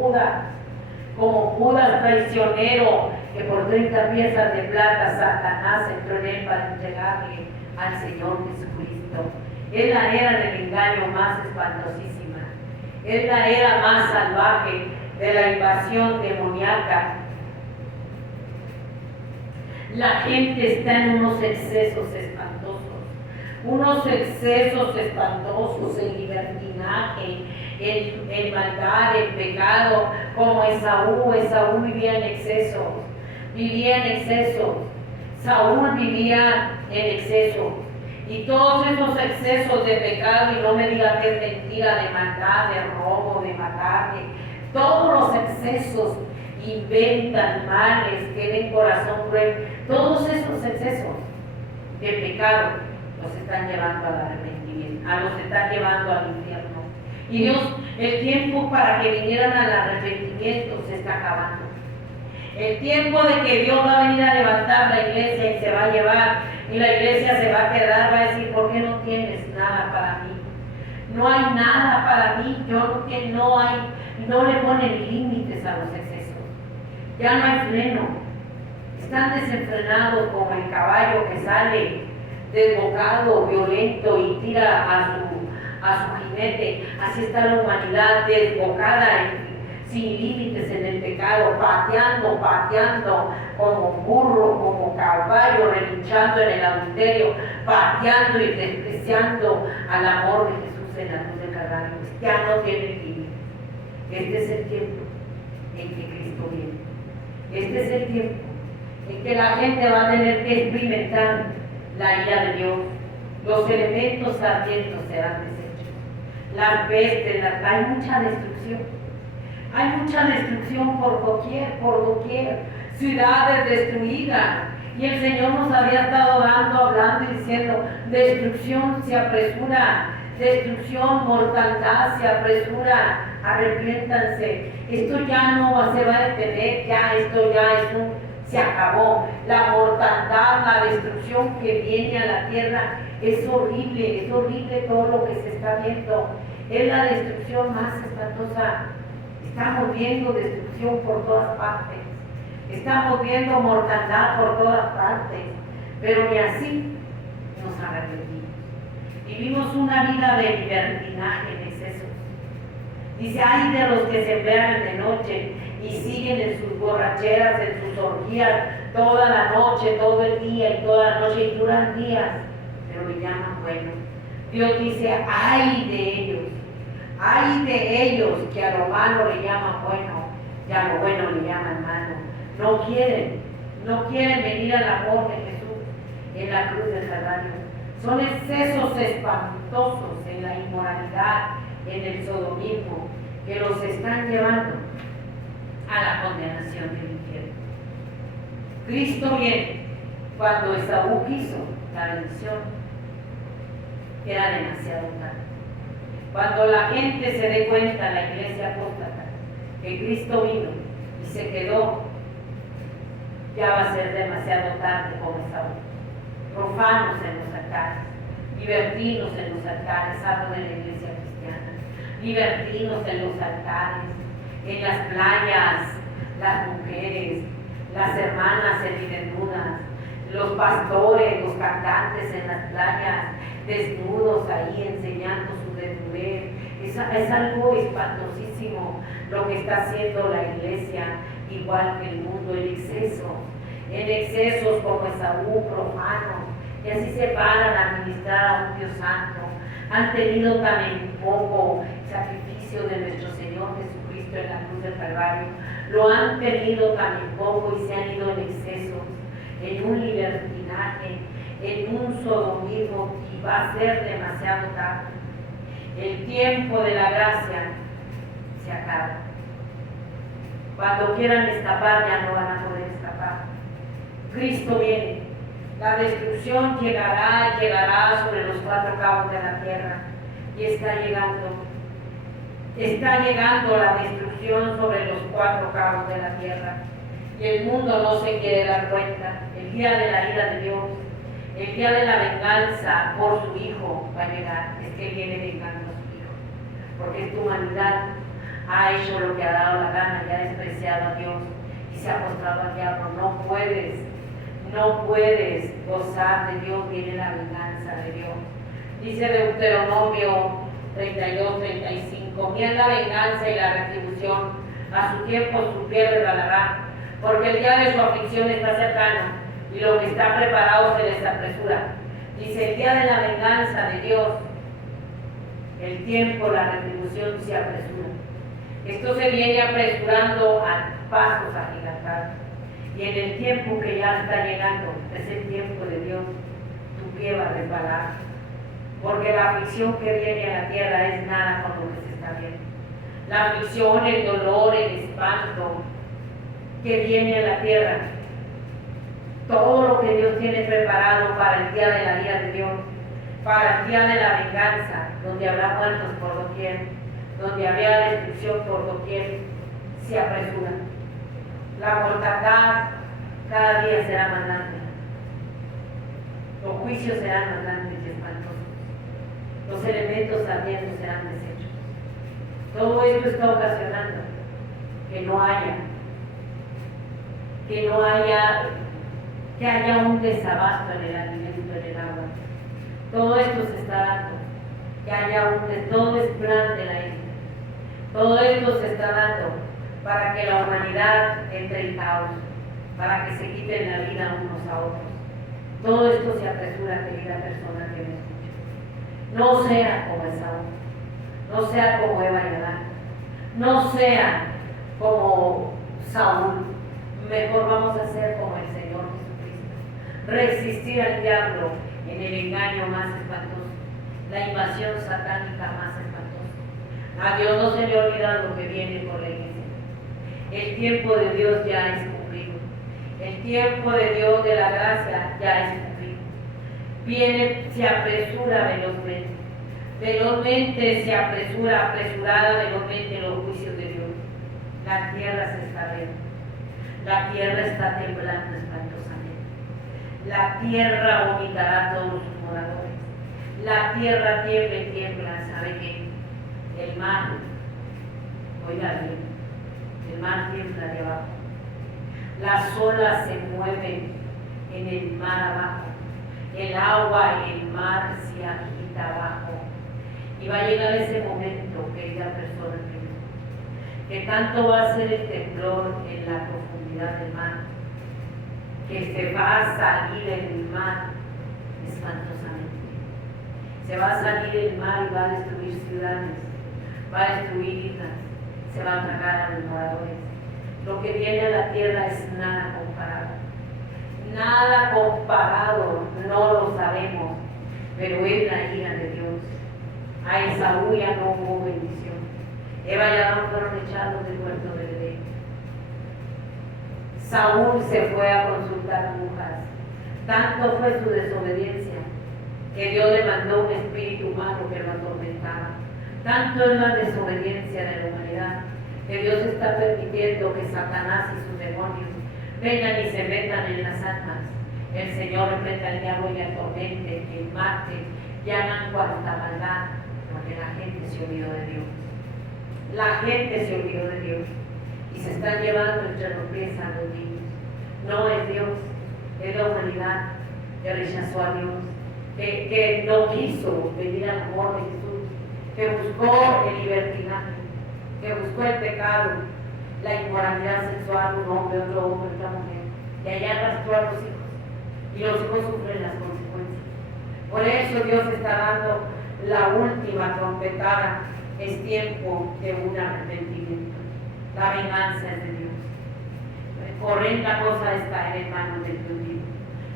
Judas traicionero, que por 30 piezas de plata Satanás entró en él para entregarle al Señor Jesucristo. Es la era del engaño más espantosísima, es la era más salvaje de la invasión demoníaca. La gente está en unos excesos espantosos, en libertinaje, en maldad, en pecado, como Esaú vivía en exceso, Saúl vivía en exceso, y todos esos excesos de pecado, y no me diga que es mentira, de maldad, de robo, de matar, todos los excesos inventan males, tienen corazón cruel, todos esos excesos de pecado los están llevando al arrepentimiento, los están llevando al infierno. Y Dios, el tiempo para que vinieran al arrepentimiento se está acabando. El tiempo de que Dios va a venir a levantar la iglesia y se va a llevar, y la iglesia se va a quedar, va a decir, ¿por qué no tienes nada para mí? No hay nada para mí, no le ponen límites a los excesos. Ya no hay freno. Están desenfrenados como el caballo que sale desbocado, violento y tira a su jinete. Así está la humanidad desbocada, sin límites en el pecado, pateando como burro, como caballo, relinchando en el adulterio, pateando y despreciando al amor de Jesús en la cruz del Calvario. Ya no tiene límite. Este es el tiempo en que Cristo viene. Este es el tiempo en que la gente va a tener que experimentar la ira de Dios. Los elementos ardientes serán deshechos. Las pestes, hay mucha destrucción. Hay mucha destrucción por doquier. Ciudades destruidas. Y el Señor nos había estado hablando y diciendo, destrucción se apresura, destrucción, mortandad se apresura, arrepiéntanse. Esto ya no se va a detener, esto se acabó. La mortandad, la destrucción que viene a la tierra es horrible todo lo que se está viendo. Es la destrucción más espantosa. Estamos viendo destrucción por todas partes. Estamos viendo mortandad por todas partes. Pero ni así nos arrepentimos. Vivimos una vida de libertinaje, en exceso. Dice, ay de los que se embriagan de noche y siguen en sus borracheras, en sus orgías, toda la noche, todo el día y toda la noche, y duran días, pero le llaman bueno. Dios dice, ay de ellos que a lo malo le llaman bueno y a lo bueno le llaman malo. No quieren venir al amor de Jesús en la cruz del Calvario. Son excesos espantosos en la inmoralidad, en el sodomismo, que los están llevando a la condenación del infierno. Cristo viene cuando Esaú quiso la bendición, era demasiado tarde. Cuando la gente se dé cuenta, la iglesia apóstata, que Cristo vino y se quedó, ya va a ser demasiado tarde como Esaú. Profanos en los altares, libertinos en los altares, hablo de la iglesia cristiana, libertinos en los altares, en las playas, las mujeres, las hermanas semidesnudas, los pastores, los cantantes en las playas, desnudos ahí enseñando su desnudez. Es algo espantosísimo lo que está haciendo la iglesia, igual que el mundo, en excesos como Esaú, profanos, que así se paran a administrar a un Dios santo. Han tenido tan en poco sacrificio de nuestro Señor Jesucristo en la cruz del Calvario, lo han tenido tan en poco y se han ido en excesos, en un libertinaje, en un sodomismo, y va a ser demasiado tarde. El tiempo de la gracia se acaba. Cuando quieran escapar ya no van a poder escapar. Cristo viene. La destrucción llegará sobre los cuatro cabos de la tierra, y está llegando la destrucción sobre los cuatro cabos de la tierra, y el mundo no se quiere dar cuenta. El día de la ira de Dios, el día de la venganza por su Hijo va a llegar. Es que viene vengando a su Hijo, porque esta humanidad ha hecho lo que ha dado la gana y ha despreciado a Dios y se ha postrado al diablo. No puedes gozar de Dios, viene la venganza de Dios. Dice Deuteronomio 32-35, mía es la venganza y la retribución, a su tiempo su pie regalará, porque el día de su aflicción está cercano y lo que está preparado se les apresura. Dice, el día de la venganza de Dios, el tiempo, la retribución se apresura. Esto se viene apresurando a pasos agigantados. Y en el tiempo que ya está llegando, es el tiempo de Dios, tu pie va a resbalar. Porque la aflicción que viene a la tierra es nada con lo que se está viendo. La aflicción, el dolor, el espanto que viene a la tierra, todo lo que Dios tiene preparado para el día de la ira de Dios, para el día de la venganza, donde habrá muertos por doquier, donde había destrucción por doquier, se apresura. La mortandad cada día será más grande. Los juicios serán más grandes y espantosos. Los elementos ardientes serán deshechos. Todo esto está ocasionando que haya un desabasto en el alimento, en el agua. Todo esto se está dando, que haya todo es plan de la isla. Todo esto se está dando para que la humanidad entre en caos, para que se quiten la vida unos a otros. Todo esto se apresura, querida persona que me escucha. No sea como Esaú, no sea como Eva y Adán, no sea como Saúl. Mejor vamos a ser como el Señor Jesucristo. Resistir al diablo en el engaño más espantoso, la invasión satánica más espantosa. A Dios no se le olvida lo que viene por la iglesia. El tiempo de Dios ya es cumplido. El tiempo de Dios de la gracia ya es cumplido. Viene, se apresura velozmente. Velozmente se apresura, apresurada velozmente los juicios de Dios. La tierra se está viendo. La tierra está temblando espantosamente. La tierra vomitará a todos sus moradores. La tierra tiembla y tiembla. ¿Sabe qué? El mar, oiga bien, el mar tiembla de abajo. Las olas se mueven en el mar abajo. el agua y el mar se agita abajo. Y va a llegar ese momento, querida persona, que tanto va a ser el temblor en la profundidad del mar, que se va a salir el mar espantosamente. Se va a salir el mar y va a destruir ciudades, va a destruir islas, se va a tragar a los moradores. Lo que viene a la tierra es nada comparado. Nada comparado, no lo sabemos, pero es la ira de Dios. A Esaú ya no hubo bendición. Eva y Adán fueron echados del huerto del Edén. Saúl se fue a consultar brujas. Tanto fue su desobediencia que Dios le mandó un espíritu humano que lo atormentaba. Tanto es la desobediencia de la humanidad que Dios está permitiendo que Satanás y sus demonios vengan y se metan en las almas. El Señor reprenda al diablo y atormente, que mate y hagan cuanta maldad, porque la gente se olvidó de Dios. La gente se olvidó de Dios y se están llevando entre los pies a los niños. No es Dios, es la humanidad que rechazó a Dios, que no quiso venir al amor de Jesús, que buscó el libertinaje, que buscó el pecado, la inmoralidad sexual, un hombre, otro hombre, otra mujer, y allá arrastró a los hijos, y los hijos sufren las consecuencias. Por eso Dios está dando la última trompetada. Es tiempo de un arrepentimiento. La venganza es de Dios. Horrenda cosa es caer en manos del Dios vivo.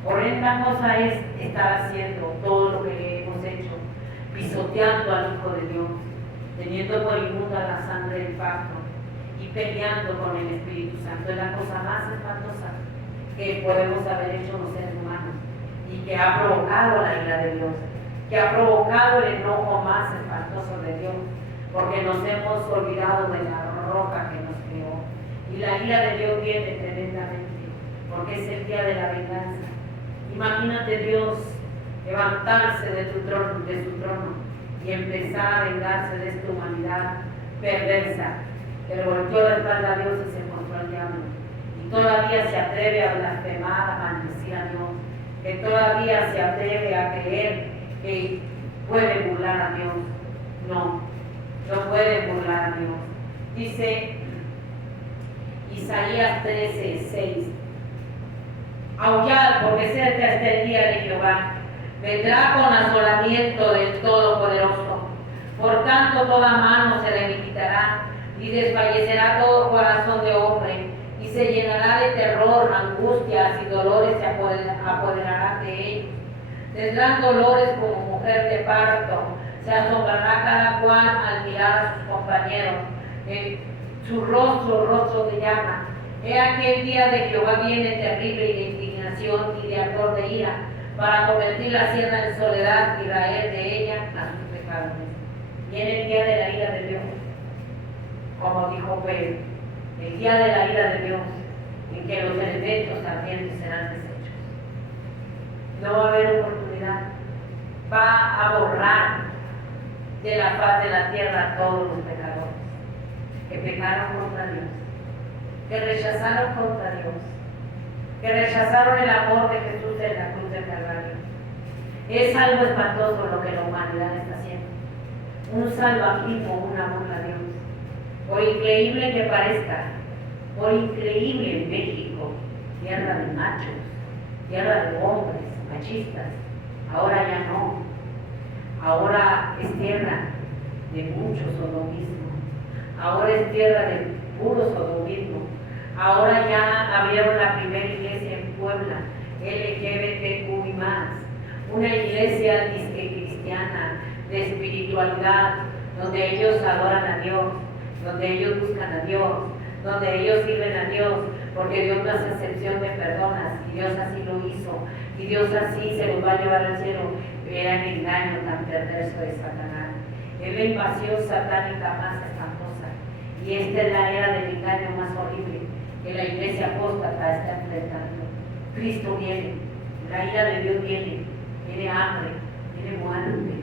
Horrenda cosa es estar haciendo todo lo que hemos hecho, pisoteando al Hijo de Dios, teniendo por inmunda la sangre del pacto y peleando con el Espíritu Santo. Es la cosa más espantosa que podemos haber hecho los seres humanos y que ha provocado la ira de Dios, que ha provocado el enojo más espantoso de Dios, porque nos hemos olvidado de la roca que nos creó. Y la ira de Dios viene tremendamente, porque es el día de la venganza. Imagínate Dios levantarse de su trono y empezar a vengarse de esta humanidad perversa, que le volteó la espalda a Dios y se mostró al diablo. Y todavía se atreve a blasfemar, a maldecir a Dios, que todavía se atreve a creer que puede burlar a Dios. No puede burlar a Dios. Dice Isaías 13:6: aullad, porque cerca está el día de Jehová, vendrá con asolamiento del Todopoderoso. Por tanto, toda mano se debilitará y desfallecerá todo corazón de hombre, y se llenará de terror, angustias y dolores se apoderarán de ellos. Tendrán dolores como mujer de parto, se asombrará cada cual al mirar a sus compañeros, su rostro de llama. He aquí el día de Jehová viene terrible y de indignación y de ardor de ira, para convertir la sierra en soledad y raer de ella a sus pecados. Viene el día de la ira de Dios, como dijo Pedro, el día de la ira de Dios, en que los elementos ardientes serán deshechos. No va a haber oportunidad, va a borrar de la faz de la tierra a todos los pecadores que pecaron contra Dios, que rechazaron contra Dios, que rechazaron el amor de Jesús en la cruz del Calvario. Es algo espantoso lo que la humanidad está haciendo, un salvajismo, una burla a Dios. Por increíble que parezca, por increíble en México, tierra de machos, tierra de hombres machistas, ahora ya no. Ahora es tierra de mucho sodomismo, ahora es tierra de puro sodomismo. Ahora ya abrieron la primera iglesia en Puebla, LGBTQ y más, una iglesia disque cristiana, de espiritualidad, donde ellos adoran a Dios, donde ellos buscan a Dios, donde ellos sirven a Dios, porque Dios no hace excepción de personas, y Dios así lo hizo, y Dios así se los va a llevar al cielo. Era el engaño tan perverso de Satanás. Es la invasión satánica más espantosa. Y esta es la era del engaño más horrible que la iglesia apóstata está enfrentando. Cristo viene, la ira de Dios viene hambre, viene muerte,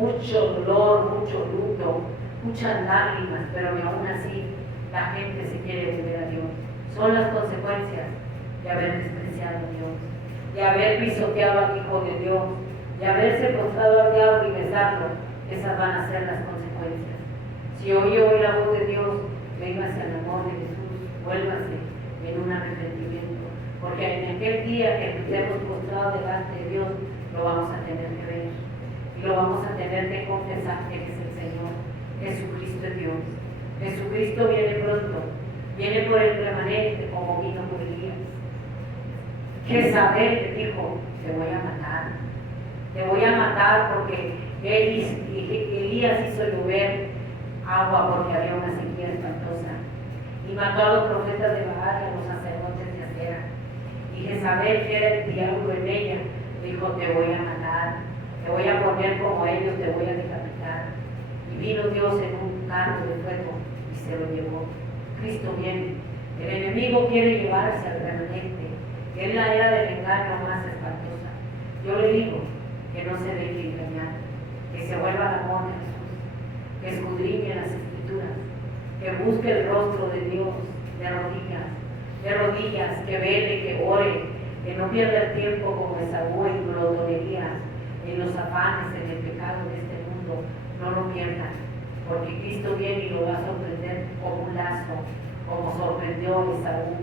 mucho dolor, mucho luto, muchas lágrimas, pero aún así la gente se quiere volver a Dios. Son las consecuencias de haber despreciado a Dios. de haber pisoteado al Hijo de Dios, de haberse postrado al diablo y besarlo, esas van a ser las consecuencias. Si hoy oye la voz de Dios, véngase al amor de Jesús, vuélvase en un arrepentimiento, porque en aquel día que estemos postrados delante de Dios, lo vamos a tener que ver y lo vamos a tener que confesar que es el Señor. Jesucristo es Dios. Jesucristo viene pronto, viene por el remanente como vino por Elías. Jezabel le dijo: te voy a matar porque Elías hizo llover agua porque había una sequía espantosa, y mató a los profetas de Baal y a los sacerdotes de Acera. Y Jezabel, que era el diablo en ella, dijo: te voy a matar, te voy a poner como ellos, te voy a decapitar. Y vino Dios en un carro de fuego y se lo llevó. Cristo viene. El enemigo quiere llevarse al remanente. Es la era del engaño más espantosa. Yo le digo que no se deje engañar, que se vuelva al amor de Jesús, que escudriñe las Escrituras, que busque el rostro de Dios de rodillas, que vele, que ore, que no pierda el tiempo como Esaú en glotonerías, en los afanes, en el pecado de este mundo. No lo pierdan, porque Cristo viene y lo va a sorprender como un lazo, como sorprendió a Esaú,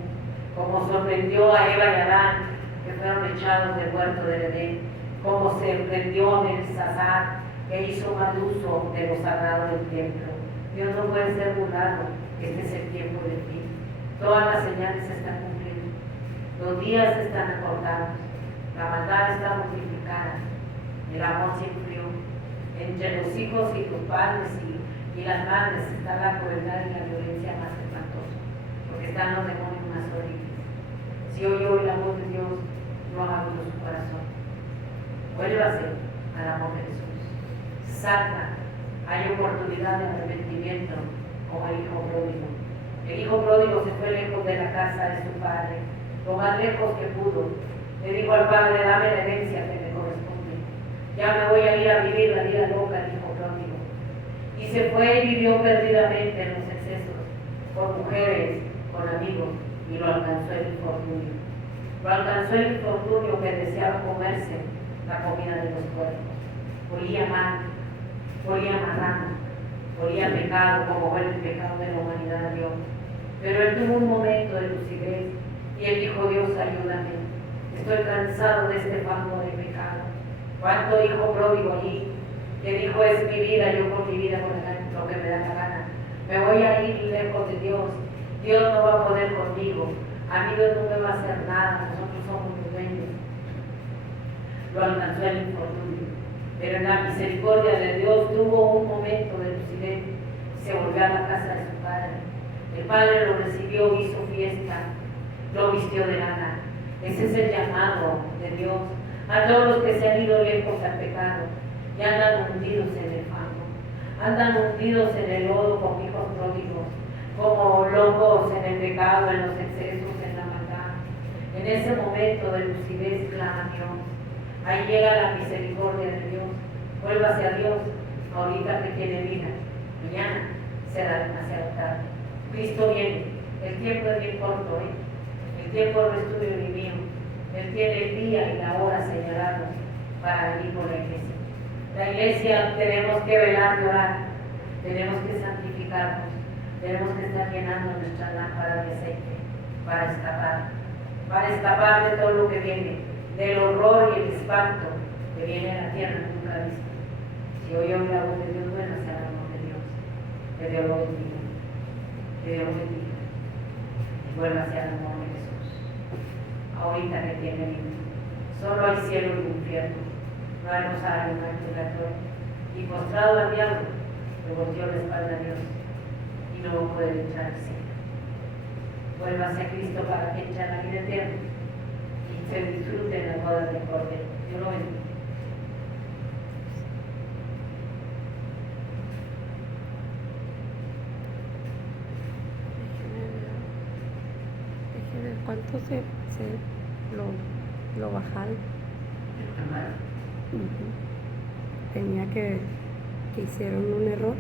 como sorprendió a Eva y Adán, que fueron echados del huerto del Edén, como sorprendió a Belsasar, que hizo mal uso de lo sagrado del templo. Dios no puede ser burlado. Este es el tiempo del fin. Todas las señales se están cumpliendo. Los días están acortados. La maldad está multiplicada. El amor se enfrió. Entre los hijos y los padres y las madres está la crueldad y la violencia más espantosa, porque están los demonios más horribles. Si hoy la voz de Dios, no abra su corazón. Vuélvase al amor de Jesús. Salta. Hay oportunidad de arrepentimiento como el hijo pródigo. El hijo pródigo se fue lejos de la casa de su padre, lo más lejos que pudo. Le dijo al padre: dame la herencia que me corresponde. Ya me voy a ir a vivir la vida loca, el hijo pródigo. Y se fue y vivió perdidamente en los excesos, con mujeres, con amigos, y lo alcanzó el infortunio. Lo alcanzó el infortunio que deseaba comerse la comida de los cuerpos. Olía mal, olía marrano, olía pecado, como fue el pecado de la humanidad a Dios. Pero él tuvo un momento de lucidez y él dijo: Dios, ayúdame. Estoy cansado de este fango de pecado. ¿Cuánto hijo pródigo allí que dijo: es mi vida, yo por mi vida por lo que me da la gana? Me voy a ir lejos de Dios. Dios no va a poder conmigo. A mí Dios no me va a hacer nada. Nosotros somos los dueños. Lo alcanzó el infortunio. Pero en la misericordia de Dios tuvo un momento de lucidez. Se volvió a la casa de su padre. El padre lo recibió, hizo fiesta, lo vistió de lana. Ese es el llamado de Dios a todos los que se han ido lejos al pecado y andan hundidos en el fango, andan hundidos en el lodo como hijos pródigos, como locos en el pecado, en los excesos, en la maldad. En ese momento de lucidez clama Dios. Ahí llega la misericordia de Dios. Vuélvase a Dios ahorita que tiene vida. Mañana será demasiado tarde. Cristo viene. El tiempo es bien corto, El tiempo no es tuyo ni mío. Él tiene el día y la hora señalados para venir por la iglesia. La iglesia tenemos que velar y orar. Tenemos que santificarnos. Tenemos que estar llenando nuestra lámpara de aceite para escapar de todo lo que viene, del horror y el espanto que viene a la tierra nunca vista. Si hoy oye la voz de Dios, bueno, sea el amor de Dios. Que Dios lo bendiga. Que Dios lo bendiga. Y vuelva hacia el amor de Jesús. Ahorita que tiene vida. Solo hay cielo y infierno. No hay rosario, no hay purgatorio. Y postrado al diablo, le volteó la espalda a Dios y no va a poder entrar al cielo. Vuelva hacia Cristo para que eche la vida eterna y se disfruten las bodas del Cordero. Dios lo bendiga. ¿Cuánto lo bajaron? Tenía que hicieron un error.